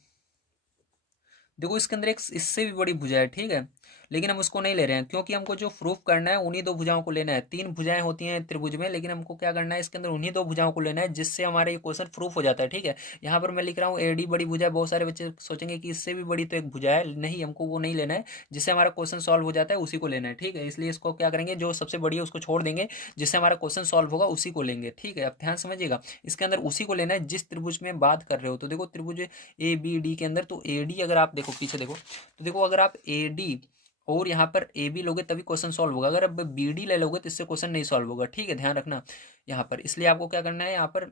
देखो इसके अंदर एक इससे भी बड़ी भुजा है, ठीक है, लेकिन हम उसको नहीं ले रहे हैं, क्योंकि हमको जो प्रूफ करना है उन्हीं 2 भुजाओं को लेना है। 3 भुजाएं होती हैं त्रिभुज में, लेकिन हमको क्या करना है, इसके अंदर उन्हीं 2 भुजाओं को लेना है, जिससे हमारा ये क्वेश्चन प्रूफ हो जाता है, ठीक है। यहाँ पर मैं लिख रहा हूँ एडी बड़ी भुजा, बहुत सारे बच्चे सोचेंगे कि इससे भी बड़ी तो एक भुजा है, नहीं, हमको वो नहीं लेना है, जिससे हमारा क्वेश्चन सॉल्व हो जाता है उसी को लेना है, ठीक है। इसलिए इसको क्या करेंगे, जो सबसे बड़ी है उसको छोड़ देंगे, जिससे हमारा क्वेश्चन सॉल्व होगा उसी को लेंगे, ठीक है। अब ध्यान समझिएगा, इसके अंदर उसी को लेना है जिस त्रिभुज में बात कर रहे हो। तो देखो त्रिभुज ए बी डी के अंदर, तो ए डी अगर आप देखो पीछे देखो, तो देखो अगर आप ए डी और यहाँ पर ए बी लोगे तभी क्वेश्चन सॉल्व होगा, अगर अब बी डी ले लोगे तो इससे क्वेश्चन नहीं सॉल्व होगा, ठीक है, ध्यान रखना यहाँ पर। इसलिए आपको क्या करना है, यहाँ पर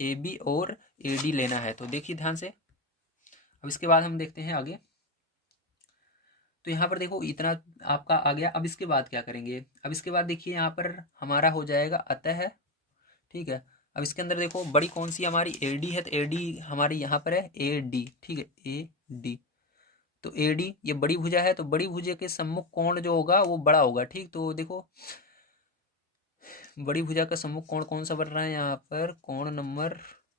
ए बी और ए डी लेना है। तो देखिए ध्यान से, अब इसके बाद हम देखते हैं आगे। तो यहाँ पर देखो इतना आपका आ गया। अब इसके बाद क्या करेंगे, अब इसके बाद देखिए यहाँ पर हमारा हो जाएगा अतः, ठीक है। अब इसके अंदर देखो बड़ी कौन सी हमारी ए डी है, तो ए डी हमारी यहाँ पर है ए डी, ठीक है, ए डी। तो ए डी ये बड़ी भुजा है, तो बड़ी भुजा के सम्मुख कोण जो होगा वो बड़ा होगा, ठीक। तो देखो बड़ी भुजा का सम्मुख कोण कौन सा बन रहा है, यहाँ पर कोण नंबर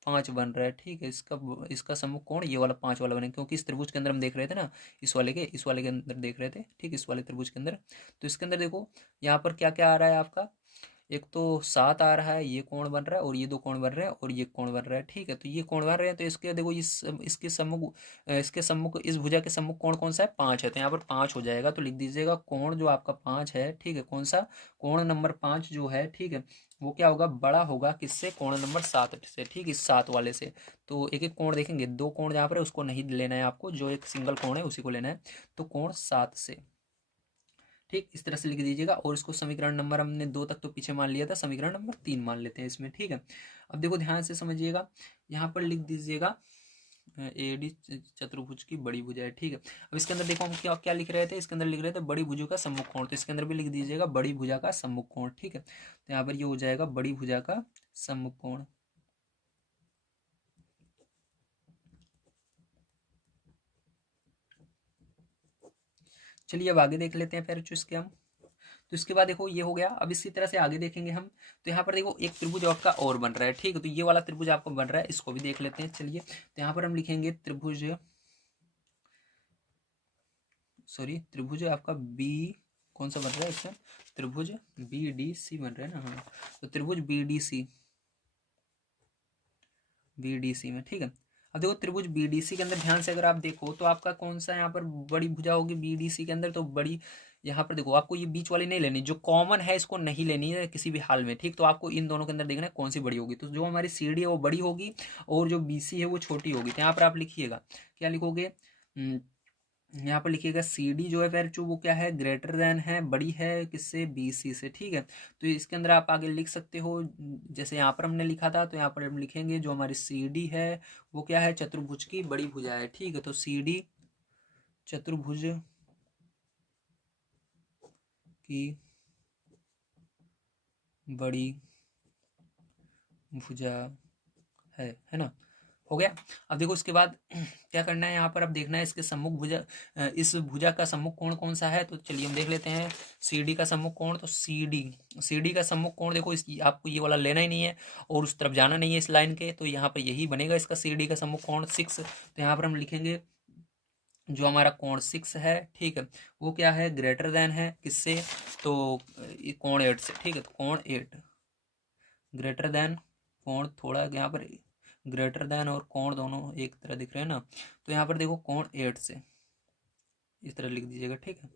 5 बन रहा है, ठीक है। इसका सम्मुख कोण ये वाला 5 वाला बनेगा, क्योंकि इस त्रिभुज के अंदर हम देख रहे थे ना, इस वाले के अंदर देख रहे थे, ठीक, इस वाले त्रिभुज के अंदर। तो इसके अंदर देखो यहाँ पर क्या क्या आ रहा है आपका, एक तो 7 आ रहा है, ये कोण बन रहा है, और ये 2 कोण बन रहे हैं, और ये कोण बन रहा है, ठीक है। तो ये कोण बन रहे हैं, तो इसके देखो इसके सम्मुख इस भुजा के सम्मुख कोण कौन सा है, 5 है, तो यहाँ पर 5 हो जाएगा। तो लिख दीजिएगा कोण जो आपका 5 है, ठीक है, कौन सा कोण नंबर 5 जो है, ठीक है, वो क्या होगा, बड़ा होगा किससे, कोण नंबर 7 से, ठीक, इस 7 वाले से। तो एक एक कोण देखेंगे, 2 कोण जहाँ पर है उसको नहीं लेना है आपको, जो एक सिंगल कोण है उसी को लेना है। तो कोण 7 से, ठीक, इस तरह से लिख दीजिएगा। और इसको समीकरण नंबर हमने 2 तक तो पीछे मान लिया था, समीकरण नंबर 3 मान लेते हैं इसमें, ठीक है। अब देखो ध्यान से समझिएगा, यहाँ पर लिख दीजिएगा ए डी चतुर्भुज की बड़ी भुजा है, ठीक है। अब इसके अंदर देखो हम क्या क्या लिख रहे थे, इसके अंदर लिख रहे थे बड़ी भुजा का सम्मुख कोण, तो इसके अंदर भी लिख दीजिएगा बड़ी भुजा का सम्मुख कोण, ठीक है। तो यहाँ पर ये हो जाएगा बड़ी भुजा का सम्मुख कोण। चलिए अब आगे देख लेते हैं फिर इसके हम। तो इसके बाद देखो ये हो गया। अब इसी तरह से आगे देखेंगे हम। तो यहाँ पर देखो एक त्रिभुज आपका और बन रहा है, ठीक है। तो ये वाला त्रिभुज आपको बन रहा है, इसको भी देख लेते हैं, चलिए। तो यहाँ पर हम लिखेंगे त्रिभुज, त्रिभुज आपका बी, कौन सा बन रहा है इसमें, त्रिभुज बी डी सी बन रहा है ना, हाँ। तो त्रिभुज B D C, B D C में, ठीक है। अब देखो त्रिभुज बी डी सी के अंदर ध्यान से अगर आप देखो तो आपका कौन सा यहाँ पर बड़ी भुजा होगी बी डी सी के अंदर, तो बड़ी, यहाँ पर देखो आपको ये बीच वाली नहीं लेनी, जो कॉमन है इसको नहीं लेनी है किसी भी हाल में, ठीक। तो आपको इन दोनों के अंदर देखना है कौन सी बड़ी होगी। तो जो हमारी सी डी है वो बड़ी होगी, और जो बी सी है वो छोटी होगी। तो यहाँ पर आप लिखिएगा, क्या लिखोगे, यहाँ पर लिखिएगा सी डी जो है फिर जो वो क्या है, ग्रेटर देन है, बड़ी है किससे, बी सी से, ठीक है। तो इसके अंदर आप आगे लिख सकते हो, जैसे यहाँ पर हमने लिखा था, तो यहाँ पर हम लिखेंगे जो हमारी सी डी है वो क्या है, चतुर्भुज की बड़ी भुजा है, ठीक है। तो सी डी चतुर्भुज की बड़ी भुजा है ना, हो गया। अब देखो इसके बाद क्या करना है, यहाँ पर अब देखना है इसके सम्मुख भुजा, इस भुजा का सम्मुख कोण कौन सा है। तो चलिए हम देख लेते हैं सी डी का सम्मुख कोण। तो सी डी का सम्मुख कोण देखो, इस आपको ये वाला लेना ही नहीं है और उस तरफ जाना नहीं है इस लाइन के, तो यहाँ पर यही बनेगा इसका सी डी का सम्मुख कोण 6। तो यहाँ पर हम लिखेंगे जो हमारा कोण 6 है, ठीक है, वो क्या है, ग्रेटर देन है किससे, तो कोण 8 से, ठीक है। तो कोण 8 ग्रेटर देन, कोण थोड़ा यहाँ पर ग्रेटर देन और कोण दोनों एक तरह दिख रहे हैं ना, तो यहाँ पर देखो कोण 8 से, इस तरह लिख दीजिएगा, ठीक है।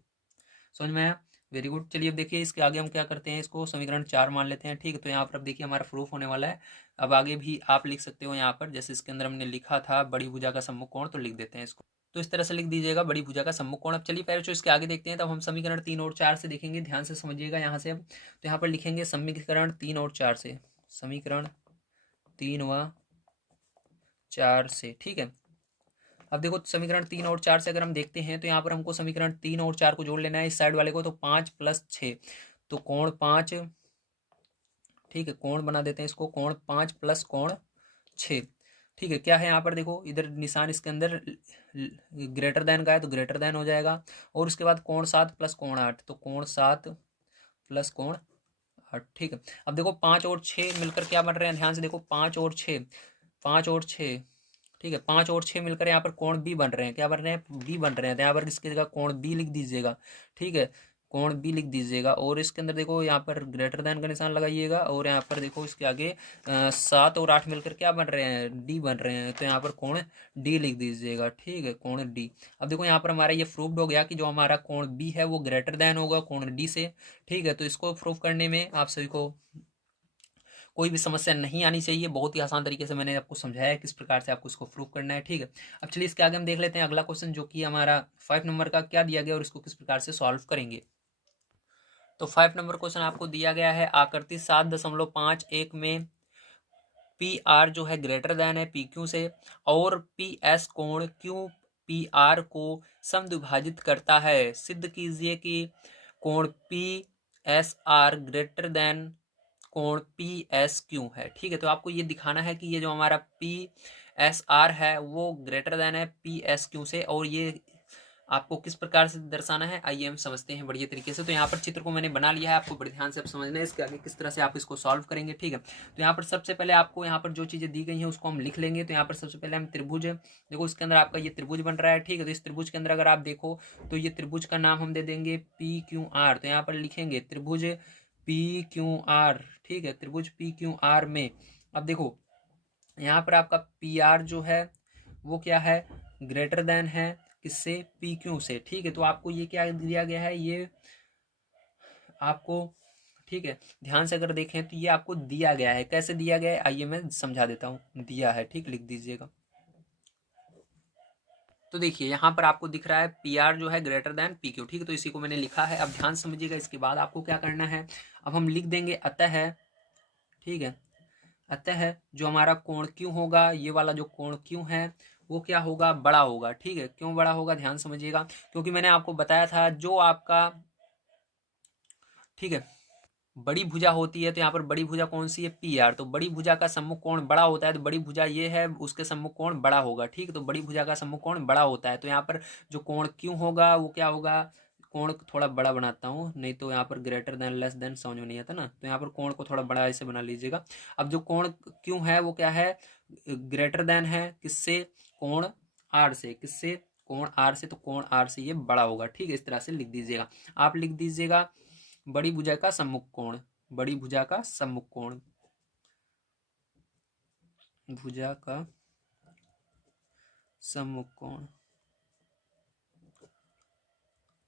समझ में आया, वेरी गुड। चलिए अब देखिए इसके आगे हम क्या करते हैं, इसको समीकरण 4 मान लेते हैं, ठीक है। तो यहाँ पर अब देखिए हमारा प्रूफ होने वाला है। अब आगे भी आप लिख सकते हो यहाँ पर, जैसे इसके अंदर हमने लिखा था बड़ी भुजा का सम्मुख कोण, तो लिख देते हैं इसको। तो इस तरह से लिख दीजिएगा बड़ी भुजा का सम्मुख कोण। अब चलिए पहले जो इसके आगे देखते हैं, तब हम समीकरण 3 और 4 से देखेंगे, ध्यान से समझिएगा यहाँ से। अब तो यहाँ पर लिखेंगे समीकरण 3 और 4 से, समीकरण 3 व 4 से, ठीक है। अब देखो समीकरण 3 और 4 से अगर हम देखते हैं, तो यहाँ पर हमको समीकरण 3 और 4 को जोड़ लेना है इस साइड वाले को। तो 5 + 6, तो कोण 5, ठीक है, कोण बना देते हैं इसको, कोण 5 + कोण 6, ठीक है। क्या है यहाँ पर देखो, इधर निशान इसके अंदर ग्रेटर देन का है, तो ग्रेटर देन हो जाएगा। और उसके बाद कोण 7 + कोण 8, तो कोण 7 + कोण 8, ठीक है। अब देखो 5 और 6 मिलकर क्या बन रहे हैं, ध्यान से देखो, 5 और 6, 5 और 6, ठीक है, 5 और 6 मिलकर यहाँ पर कोण बी बन रहे हैं, क्या बन रहे हैं, बी बन रहे हैं। तो यहाँ पर इसकी जगह कोण बी लिख दीजिएगा, ठीक है, कोण बी लिख दीजिएगा। और इसके अंदर देखो यहाँ पर ग्रेटर देन का निशान लगाइएगा, और यहाँ पर देखो इसके आगे 7 और 8 मिलकर क्या बन रहे हैं, डी बन रहे हैं। तो यहाँ पर कोण डी लिख दीजिएगा, ठीक है, कोण डी। अब देखो यहाँ पर हमारा ये प्रूव्ड हो गया कि जो हमारा कोण बी है वो ग्रेटर देन होगा कोण डी से, ठीक है। तो इसको प्रूव करने में आप सभी को कोई भी समस्या नहीं आनी चाहिए। बहुत ही आसान तरीके से मैंने आपको समझाया है किस प्रकार से आपको इसको प्रूव करना है, ठीक है। अब चलिए इसके आगे हम देख लेते हैं अगला क्वेश्चन, जो कि हमारा 5 नंबर का क्या दिया गया और इसको किस प्रकार से सॉल्व करेंगे। तो 5 नंबर क्वेश्चन आपको दिया गया है, आकृति 7.51 में पी आर जो है ग्रेटर देन है पी क्यू से, और पी एस कोण क्यू पी आर को समद्विभाजित करता है। सिद्ध कीजिए कि कोण P S R greater than कोण पी एस क्यू है, ठीक है। तो आपको ये दिखाना है कि ये जो हमारा पी एस आर है वो ग्रेटर देन है पी एस क्यू से, और ये आपको किस प्रकार से दर्शाना है आइए हम समझते हैं बढ़िया तरीके से। तो यहाँ पर चित्र को मैंने बना लिया है, आपको बड़े ध्यान से अब समझना है इसके आगे किस तरह से आप इसको सॉल्व करेंगे, ठीक है। तो यहाँ पर सबसे पहले आपको यहाँ पर जो चीज़ें दी गई हैं उसको हम लिख लेंगे। तो यहाँ पर सबसे पहले हम त्रिभुज, देखो इसके अंदर आपका ये त्रिभुज बन रहा है, ठीक है। तो इस त्रिभुज के अंदर अगर आप देखो तो ये त्रिभुज का नाम हम दे देंगे पी क्यू आर। तो यहाँ पर लिखेंगे त्रिभुज पी क्यू आर, ठीक है, त्रिभुज पी क्यू आर में अब देखो यहाँ पर आपका पी आर जो है वो क्या है, ग्रेटर देन है किससे, पी क्यू से, ठीक है। तो आपको ये क्या दिया गया है, ये आपको, ठीक है, ध्यान से अगर देखें तो ये आपको दिया गया है। कैसे दिया गया है आइए मैं समझा देता हूँ, दिया है, ठीक, लिख दीजिएगा। तो देखिए यहाँ पर आपको दिख रहा है पी आर जो है ग्रेटर देन पी क्यू, ठीक है। तो इसी को मैंने लिखा है, अब ध्यान समझिएगा। इसके बाद आपको क्या करना है, अब हम लिख देंगे अतः, ठीक है, अतः जो हमारा कोण क्यों होगा, ये वाला जो कोण क्यों है वो क्या होगा, बड़ा होगा, ठीक है। क्यों बड़ा होगा ध्यान समझिएगा, क्योंकि मैंने आपको बताया था जो आपका, ठीक है, बड़ी भुजा होती है। तो यहाँ पर बड़ी भुजा कौन सी है, पी आर। तो बड़ी भुजा का सम्मुख कोण बड़ा होता है, तो बड़ी भुजा ये है, उसके सम्मुख कोण बड़ा होगा, ठीक है। तो बड़ी भुजा का सम्मुख कोण बड़ा होता है। तो यहाँ पर जो कोण क्यों होगा वो क्या होगा, कोण थोड़ा बड़ा बनाता हूँ, नहीं तो यहाँ पर ग्रेटर देन लेस देन समझ में नहीं आता ना। तो यहाँ पर कोण को थोड़ा बड़ा ऐसे बना लीजिएगा। अब जो कोण क्यों है वो क्या है, ग्रेटर देन है किससे, कोण आर से, किससे, कोण आर से। तो कोण आर से ये बड़ा होगा, ठीक है। इस तरह से लिख दीजिएगा, आप लिख दीजिएगा बड़ी भुजा का सम्मुख कोण, बड़ी भुजा का सम्मुख कोण, भुजा का सम्मुख कोण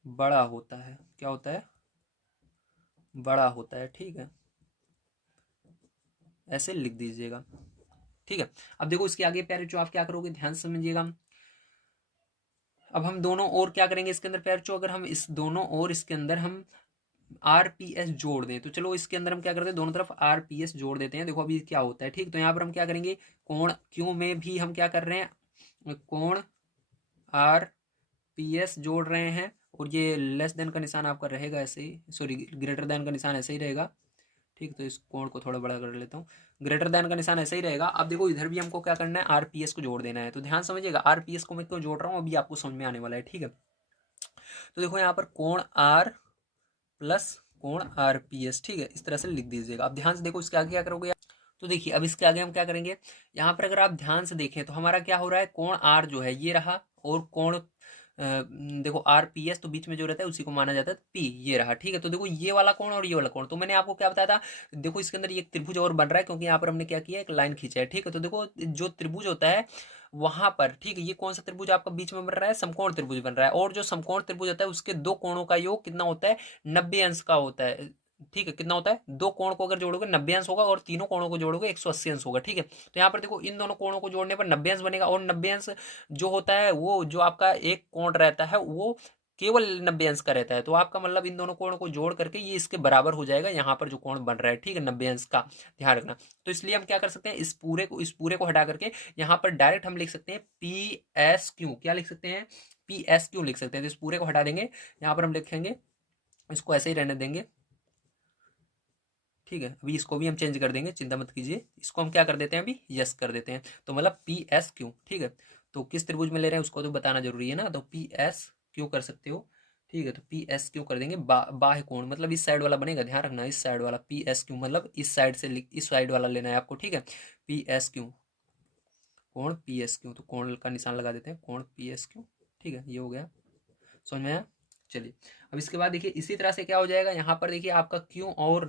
बड़ा होता है, क्या होता है, बड़ा होता है, ठीक है। ऐसे लिख दीजिएगा, ठीक है। अब देखो इसके आगे प्यारे जो आप क्या करोगे ध्यान से समझिएगा। अब हम दोनों और क्या करेंगे इसके अंदर प्यारे जो, अगर हम इस दोनों और इसके अंदर हम आर पी एस जोड़ दें, तो चलो इसके अंदर हम क्या करते हैं, दोनों तरफ आर पी एस जोड़ देते हैं। देखो अभी क्या होता है, ठीक। तो यहाँ पर हम क्या करेंगे, कोण क्यों में भी हम क्या कर रहे हैं, कोण आर पी एस जोड़ रहे हैं, और ये लेस देन का निशान आपका रहेगा ऐसे ही, सॉरी ग्रेटर देन का निशान ऐसे ही रहेगा, ठीक। तो इस कोण को थोड़ा बड़ा कर लेता हूँ, ग्रेटर देन का निशान ऐसे ही रहेगा। अब देखो इधर भी हमको क्या करना है, आरपीएस को जोड़ देना है। तो ध्यान समझिएगा, आरपीएस को मैं क्यों जोड़ रहा हूँ अभी आपको समझ में आने वाला है, ठीक है। तो देखो यहाँ पर कोण आर प्लस कोण आरपीएस, ठीक है, इस तरह से लिख दीजिएगा। अब ध्यान से देखो इसके आगे क्या करोगे, तो देखिए अब इसके आगे हम क्या करेंगे, यहाँ पर अगर आप ध्यान से देखें तो हमारा क्या हो रहा है, कोण आर जो है ये रहा, और कोण देखो आर पी एस, तो बीच में जो रहता है उसी को माना जाता है पी, ये रहा, ठीक है। तो देखो ये वाला कोण और ये वाला कोण, तो मैंने आपको क्या बताया था, देखो इसके अंदर ये त्रिभुज और बन रहा है, क्योंकि यहाँ पर हमने क्या किया, एक लाइन खींचा है, ठीक है। तो देखो जो त्रिभुज होता है वहां पर, ठीक है, ये कौन सा त्रिभुज आपका बीच में बन रहा है, समकोण त्रिभुज बन रहा है, और जो समकोण त्रिभुज होता है उसके दो कोणों का योग कितना होता है, 90 अंश का होता है, ठीक है। कितना होता है, दो कोण को अगर जोड़ोगे 90 अंश होगा, और तीनों कोणों को जोड़ोगे 180 अंश होगा, ठीक है। तो यहाँ पर देखो इन दोनों कोणों को जोड़ने पर 90 अंश बनेगा, और 90 अंश जो होता है वो जो आपका एक कोण रहता है वो केवल 90 अंश का रहता है। तो आपका मतलब इन दोनों कोणों को जोड़ करके ये इसके बराबर हो जाएगा यहाँ पर जो कोण बन रहा है, ठीक है, 90 अंश का, ध्यान रखना। तो इसलिए हम क्या कर सकते हैं, इस पूरे को हटा करके यहाँ पर डायरेक्ट हम लिख सकते हैं पी एस क्यू, क्या लिख सकते हैं, पी एस क्यू लिख सकते हैं। तो इस पूरे को हटा देंगे, यहाँ पर हम लिखेंगे, इसको ऐसे ही रहने देंगे, ठीक है। अभी इसको भी हम चेंज कर देंगे, चिंता मत कीजिए। इसको हम क्या कर देते हैं, अभी यस कर देते हैं। तो मतलब पी एस क्यू, ठीक है। तो किस त्रिभुज में ले रहे हैं उसको तो बताना जरूरी है ना, तो पी एस क्यू कर सकते हो, ठीक है। तो पी एस क्यू कर देंगे, बाह्य कोण मतलब इस साइड वाला बनेगा, ध्यान रखना, इस साइड वाला पी एस क्यू मतलब इस साइड से इस साइड वाला लेना है आपको, ठीक है। पी एस क्यू, कोण पी एस क्यू, तो कोण का निशान लगा देते हैं, कोण पी एस क्यू, ठीक है, ये हो गया, समझ में आया। चलिए अब इसके बाद देखिए इसी तरह से क्या हो जाएगा, यहाँ पर देखिए आपका क्यू और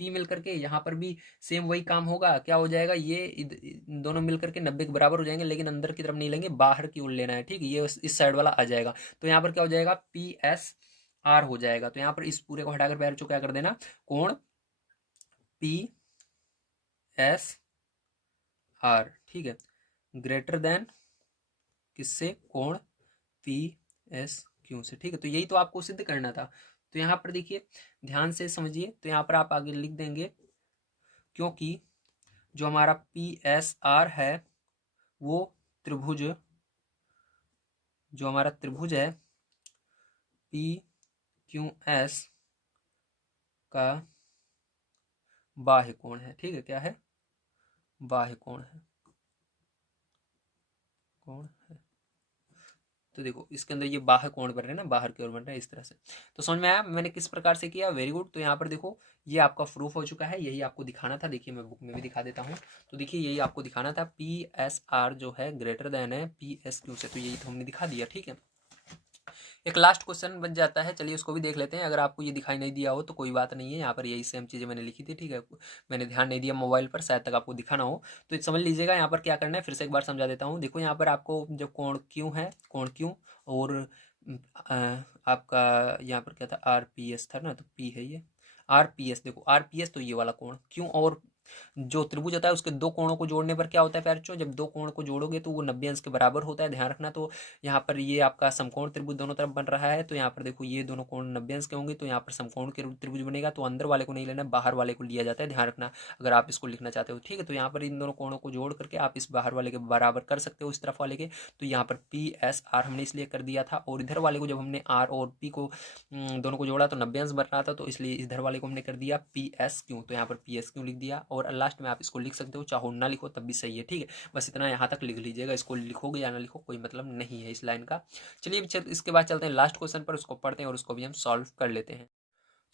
पी मिल करके यहाँ पर भी सेम वही काम होगा, क्या हो जाएगा, ये इन दोनों मिल करके 90 के बराबर हो जाएंगे, लेकिन अंदर की तरफ नहीं लेंगे, बाहर की ओर लेना है, ठीक है। ये इस साइड वाला आ जाएगा, तो यहाँ पर क्या हो जाएगा, पी एस आर हो जाएगा। तो यहाँ पर इस पूरे को हटाकर पैर चो क्या कर देना, कोण पी एस आर, ठीक है, ग्रेटर देन किससे, कोण पी एस क्यू से, ठीक है। तो यही तो आपको सिद्ध करना था। तो यहाँ पर देखिए ध्यान से समझिए, तो यहाँ पर आप आगे लिख देंगे, क्योंकि जो हमारा पी एस आर है वो त्रिभुज, जो हमारा त्रिभुज है पी क्यू एस का बाह्य कोण है, ठीक है, क्या है, बाह्य कोण है, कोण है। तो देखो इसके अंदर ये बाह्य कोण बन रहे हैं ना, बाहर की ओर बन रहा है इस तरह से। तो समझ में आया मैंने किस प्रकार से किया, वेरी गुड। तो यहाँ पर देखो ये आपका प्रूफ हो चुका है, यही आपको दिखाना था। देखिए मैं बुक में भी दिखा देता हूँ। तो देखिए यही आपको दिखाना था, पी एस आर जो है ग्रेटर देन है पी एस क्यू से, तो यही तो हमने दिखा दिया, ठीक है। एक लास्ट क्वेश्चन बन जाता है, चलिए उसको भी देख लेते हैं। अगर आपको ये दिखाई नहीं दिया हो तो कोई बात नहीं है, यहाँ पर यही सेम चीज़ें मैंने लिखी थी, ठीक है। मैंने ध्यान नहीं दिया मोबाइल पर, शायद तक आपको दिखा ना हो। तो समझ लीजिएगा यहाँ पर क्या करना है, फिर से एक बार समझा देता हूँ। देखो यहाँ पर आपको जो कोण क्यों है, कोण क्यों और आपका यहाँ पर क्या था, आर पी एस था ना, तो पी है ये आर पी एस। देखो आर पी एस तो ये वाला कोण क्यों, और जो त्रिभुज होता है उसके दो कोणों को जोड़ने पर क्या होता है प्यारे, जब दो कोण को जोड़ोगे तो वो 90 अंश के बराबर होता है, ध्यान रखना। तो यहाँ पर ये आपका समकोण त्रिभुज दोनों तरफ बन रहा है, तो यहाँ पर देखो ये दोनों कोण 90 अंश के होंगे, तो यहाँ पर समकोण के त्रिभुज बनेगा। तो अंदर वाले को नहीं लेना, बाहर वाले को लिया जाता है, ध्यान रखना अगर आप इसको लिखना चाहते हो, ठीक है। तो यहाँ पर इन दोनों कोणों को जोड़ करके आप इस बाहर वाले के बराबर कर सकते हो, इस तरफ वाले के। तो यहाँ पर पी एस आर हमने इसलिए कर दिया था, और इधर वाले को जब हमने आर और पी को दोनों को जोड़ा तो 90 अंश बन रहा था, तो इसलिए इधर वाले को हमने कर दिया पी एस क्यू। तो यहाँ पर पी एस क्यू लिख दिया, और लास्ट में आप इसको लिख सकते हो, चाहो ना लिखो तब भी सही है, ठीक है। बस इतना यहाँ तक लिख लीजिएगा, इसको लिखोगे या ना लिखो कोई मतलब नहीं है इस लाइन का। चलिए इसके बाद चलते हैं लास्ट क्वेश्चन पर, उसको पढ़ते हैं और उसको भी हम सॉल्व कर लेते हैं।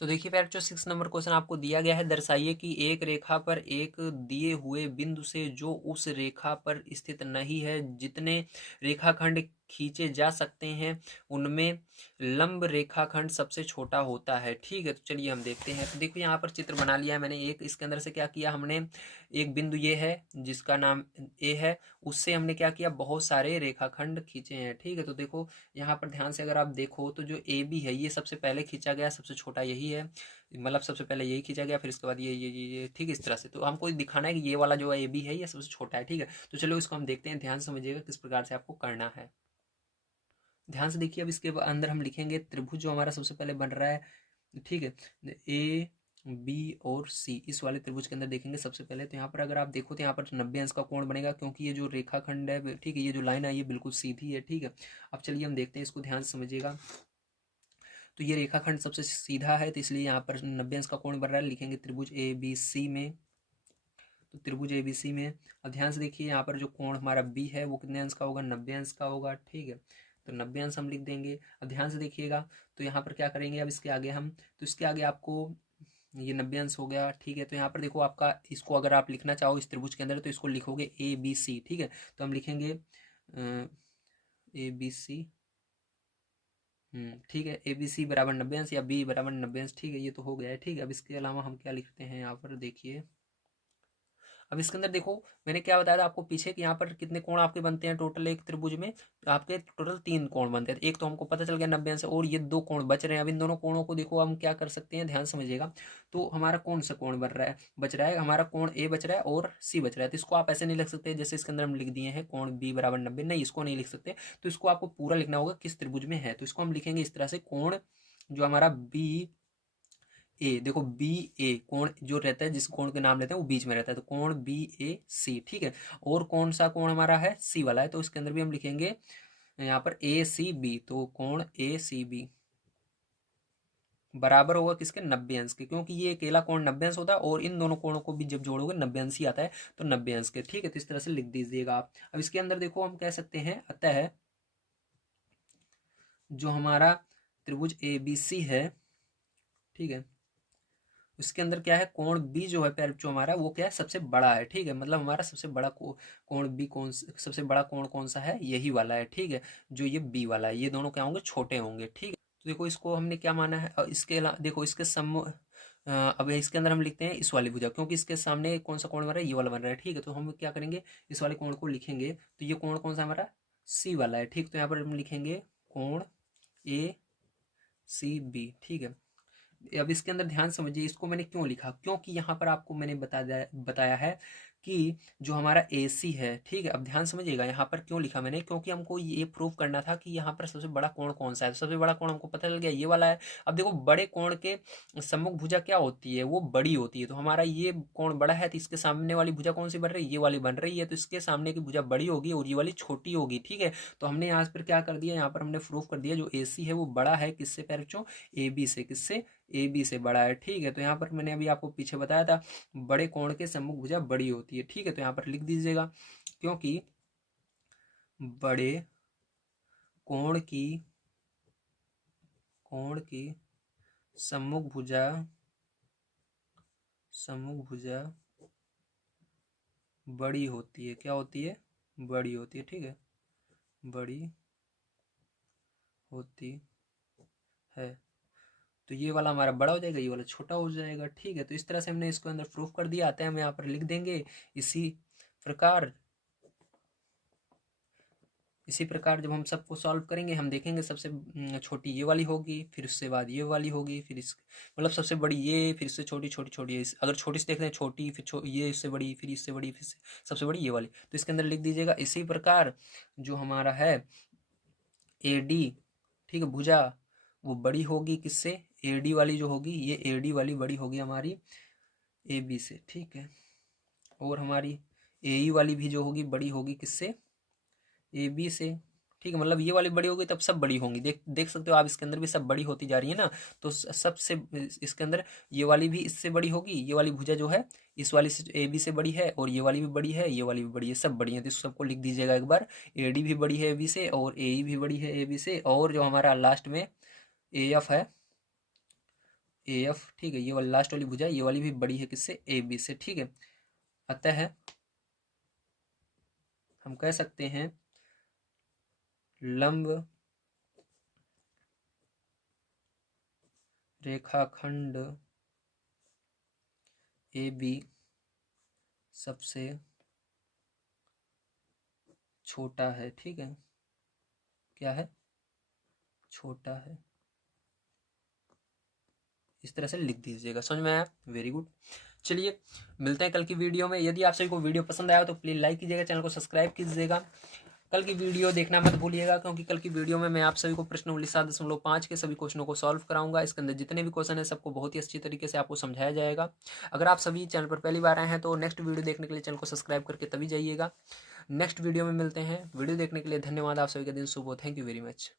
तो देखिए प्यारे जो 6 नंबर क्वेश्चन आपको दिया गया है, दर्शाइए कि एक रेखा पर एक दिए हुए बिंदु से जो उस रेखा पर स्थित नहीं है, जितने रेखाखंड खींचे जा सकते हैं उनमें लंब रेखाखंड सबसे छोटा होता है, ठीक है। तो चलिए हम देखते हैं। तो देखो यहाँ पर चित्र बना लिया है मैंने एक, इसके अंदर से क्या किया हमने, एक बिंदु ये है जिसका नाम ए है, उससे हमने क्या किया, बहुत सारे रेखाखंड खींचे हैं, ठीक है। तो देखो यहाँ पर ध्यान से अगर आप देखो तो जो ए बी है ये सबसे पहले खींचा गया, सबसे छोटा यही है, मतलब सबसे पहले यही खींचा गया, फिर इसके बाद ये ठीक है, इस तरह से। तो हमको दिखाना है कि ये वाला जो है ए बी है ये सबसे छोटा है, ठीक है। तो चलो इसको हम देखते हैं, ध्यान समझिएगा किस प्रकार से आपको करना है। ध्यान से देखिए, अब इसके अंदर हम लिखेंगे त्रिभुज जो हमारा सबसे पहले बन रहा है, ठीक है, ए बी और सी, इस वाले त्रिभुज के अंदर देखेंगे सबसे पहले। तो यहाँ पर अगर आप देखो तो यहाँ पर 90 अंश का कोण बनेगा, क्योंकि ये जो रेखाखंड है, ठीक है, ये जो लाइन है ये बिल्कुल सीधी है, ठीक है। अब चलिए हम देखते हैं, इसको ध्यान से समझिएगा। तो ये रेखाखंड सबसे सीधा है, तो इसलिए यहाँ पर 90 अंश का कोण बन रहा है, लिखेंगे त्रिभुज ए बी सी में। तो त्रिभुज ए बी सी में अब ध्यान से देखिए, यहाँ पर जो कोण हमारा बी है वो कितने अंश का होगा, 90 अंश का होगा, ठीक है। तो 90 अंश हम लिख देंगे। अब ध्यान से देखिएगा, तो यहाँ पर क्या करेंगे, अब इसके आगे हम, तो इसके आगे आपको ये 90 अंश हो गया, ठीक है। तो यहाँ पर देखो आपका, इसको अगर आप लिखना चाहो इस त्रिभुज के अंदर तो इसको लिखोगे ए बी सी, ठीक है। तो हम लिखेंगे ए बी सी, ठीक है, ए बी सी बराबर 90 अंश या बी बराबर 90 अंश, ठीक है, ये तो हो गया है, ठीक है। अब इसके अलावा हम क्या लिखते हैं यहाँ पर देखिए, अब इसके अंदर देखो मैंने क्या बताया था आपको पीछे कि यहाँ पर कितने कोण आपके बनते हैं टोटल एक त्रिभुज में, तो आपके टोटल 3 कोण बनते हैं। एक तो हमको पता चल गया 90 अंश, और ये 2 कोण बच रहे हैं। अब इन दोनों कोणों को देखो हम क्या कर सकते हैं, ध्यान समझिएगा। तो हमारा कौन सा कोण बन रहा है, बच रहा है हमारा कोण ए बच रहा है और सी बच रहा है। तो इसको आप ऐसे नहीं लिख सकते जैसे इसके अंदर हम लिख दिए हैं कोण बी बराबर 90, नहीं, इसको नहीं लिख सकते। तो इसको आपको पूरा लिखना होगा किस त्रिभुज में है। तो इसको हम लिखेंगे इस तरह से, कोण जो हमारा बी ए, देखो बी ए कोण जो रहता है, जिस कोण के नाम लेते हैं वो बीच में रहता है, तो कोण बी ए सी, ठीक है। और कौन सा कोण हमारा है, सी वाला है, तो इसके अंदर भी हम लिखेंगे यहाँ पर ए सी बी, तो कोण ए सी बी बराबर होगा किसके, 90 अंश के, क्योंकि ये अकेला कोण 90 अंश होता है, और इन दोनों कोणों को भी जब जोड़ोगे 90 अंश ही आता है, तो 90 अंश के, ठीक है। तो इस तरह से लिख दीजिएगा आप। अब इसके अंदर देखो हम कह सकते हैं, अतः जो हमारा त्रिभुज ए बी सी है, ठीक है, उसके अंदर क्या है, कोण बी जो है पैर जो हमारा वो क्या है, सबसे बड़ा है, ठीक है। मतलब हमारा सबसे बड़ा कोण बी, सबसे बड़ा कोण कौन सा है, यही वाला है, ठीक है। जो ये बी वाला है, ये दोनों क्या होंगे, छोटे होंगे, ठीक है। तो देखो इसको हमने क्या माना है, और इसके अलावा देखो इसके अब इसके अंदर हम लिखते हैं इस वाली भुजा, क्योंकि इसके सामने कौन सा कोण बन रहा है, ये वाला बन रहा है, ठीक है। तो हम क्या करेंगे, इस वाले कोण को लिखेंगे, तो ये कोण कौन सा हमारा, सी वाला है, ठीक। तो यहाँ पर हम लिखेंगे कोण ए सी बी, ठीक है। अब इसके अंदर ध्यान समझिए, इसको मैंने क्यों लिखा, क्योंकि यहाँ पर आपको मैंने बताया है कि जो हमारा AC है, ठीक है। अब ध्यान समझिएगा, यहाँ पर क्यों लिखा मैंने, क्योंकि हमको ये प्रूव करना था कि यहाँ पर सबसे बड़ा कोण कौन सा है। सबसे बड़ा कोण हमको पता चल गया, ये वाला है। अब देखो, बड़े कोण के सम्मुख भुजा क्या होती है, वो बड़ी होती है। तो हमारा ये कोण बड़ा है, तो इसके सामने वाली भुजा कौन सी बन रही है, ये वाली बन रही है। तो इसके सामने की भुजा बड़ी होगी और ये वाली छोटी होगी, ठीक है। तो हमने यहाँ पर क्या कर दिया, यहाँ पर हमने प्रूव कर दिया जो AC है वो बड़ा है किससे पैरचो, AB से। किससे, AB से बड़ा है, ठीक है। तो यहाँ पर मैंने अभी आपको पीछे बताया था बड़े कोण के सम्मुख भुजा बड़ी होती है, ठीक है। तो यहाँ पर लिख दीजिएगा, क्योंकि बड़े कोण की सम्मुख भुजा बड़ी होती है। क्या होती है, बड़ी होती है, ठीक है, बड़ी होती है। तो ये वाला हमारा बड़ा हो जाएगा, ये वाला छोटा हो जाएगा, ठीक है। तो इस तरह से हमने इसको अंदर प्रूफ कर दिया। आते हैं हम यहाँ पर लिख देंगे, इसी प्रकार जब हम सबको सॉल्व करेंगे, हम देखेंगे सबसे छोटी ये वाली होगी, फिर उससे बाद ये वाली होगी, फिर इस मतलब सबसे बड़ी ये, फिर इससे छोटी छोटी छोटी अगर छोटी से देखते हैं छोटी, फिर ये इससे बड़ी, फिर इससे बड़ी, फिर सबसे बड़ी ये वाली। तो इसके अंदर लिख दीजिएगा, इसी प्रकार जो हमारा है AD, ठीक है, भुजा वो बड़ी होगी किससे, AD वाली जो होगी, ये AD वाली बड़ी होगी हमारी AB से, ठीक है। और हमारी AE वाली भी जो होगी बड़ी होगी किससे, AB से, ठीक है। मतलब ये वाली बड़ी होगी तब सब बड़ी होंगी, देख सकते हो आप, इसके अंदर भी सब बड़ी होती जा रही है ना। तो सबसे इसके अंदर ये वाली भी इससे बड़ी होगी, ये वाली भुजा जो है इस वाली से AB से बड़ी है, और ये वाली भी बड़ी है, ये वाली भी बड़ी है, सब बड़ी है। तो इस सबको लिख दीजिएगा एक बार, AD भी बड़ी है AB से, और AE भी बड़ी है AB से, और जो हमारा लास्ट में AF है, AF, ठीक है, ये वाली लास्ट वाली भुजा ये वाली भी बड़ी है किससे, AB से, ठीक है। अतः हम कह सकते हैं लंब रेखाखंड AB सबसे छोटा है, ठीक है। क्या है, छोटा है। इस तरह से लिख दीजिएगा, समझ में आया, वेरी गुड। चलिए मिलते हैं कल की वीडियो में। यदि आप सभी को वीडियो पसंद आया तो प्लीज़ लाइक कीजिएगा, चैनल को सब्सक्राइब कीजिएगा। कल की वीडियो देखना मत भूलिएगा, क्योंकि कल की वीडियो में मैं आप सभी को प्रश्नावली 7.5 के सभी क्वेश्चनों को सॉल्व कराऊंगा। इसके अंदर जितने भी क्वेश्चन है सबको बहुत ही अच्छी तरीके से आपको समझाया जाएगा। अगर आप सभी चैनल पर पहली बार आए हैं तो नेक्स्ट वीडियो देखने के लिए चैनल को सब्सक्राइब करके तभी जाइएगा। नेक्स्ट वीडियो में मिलते हैं। वीडियो देखने के लिए धन्यवाद। आप सभी का दिन शुभ हो। Thank you very much.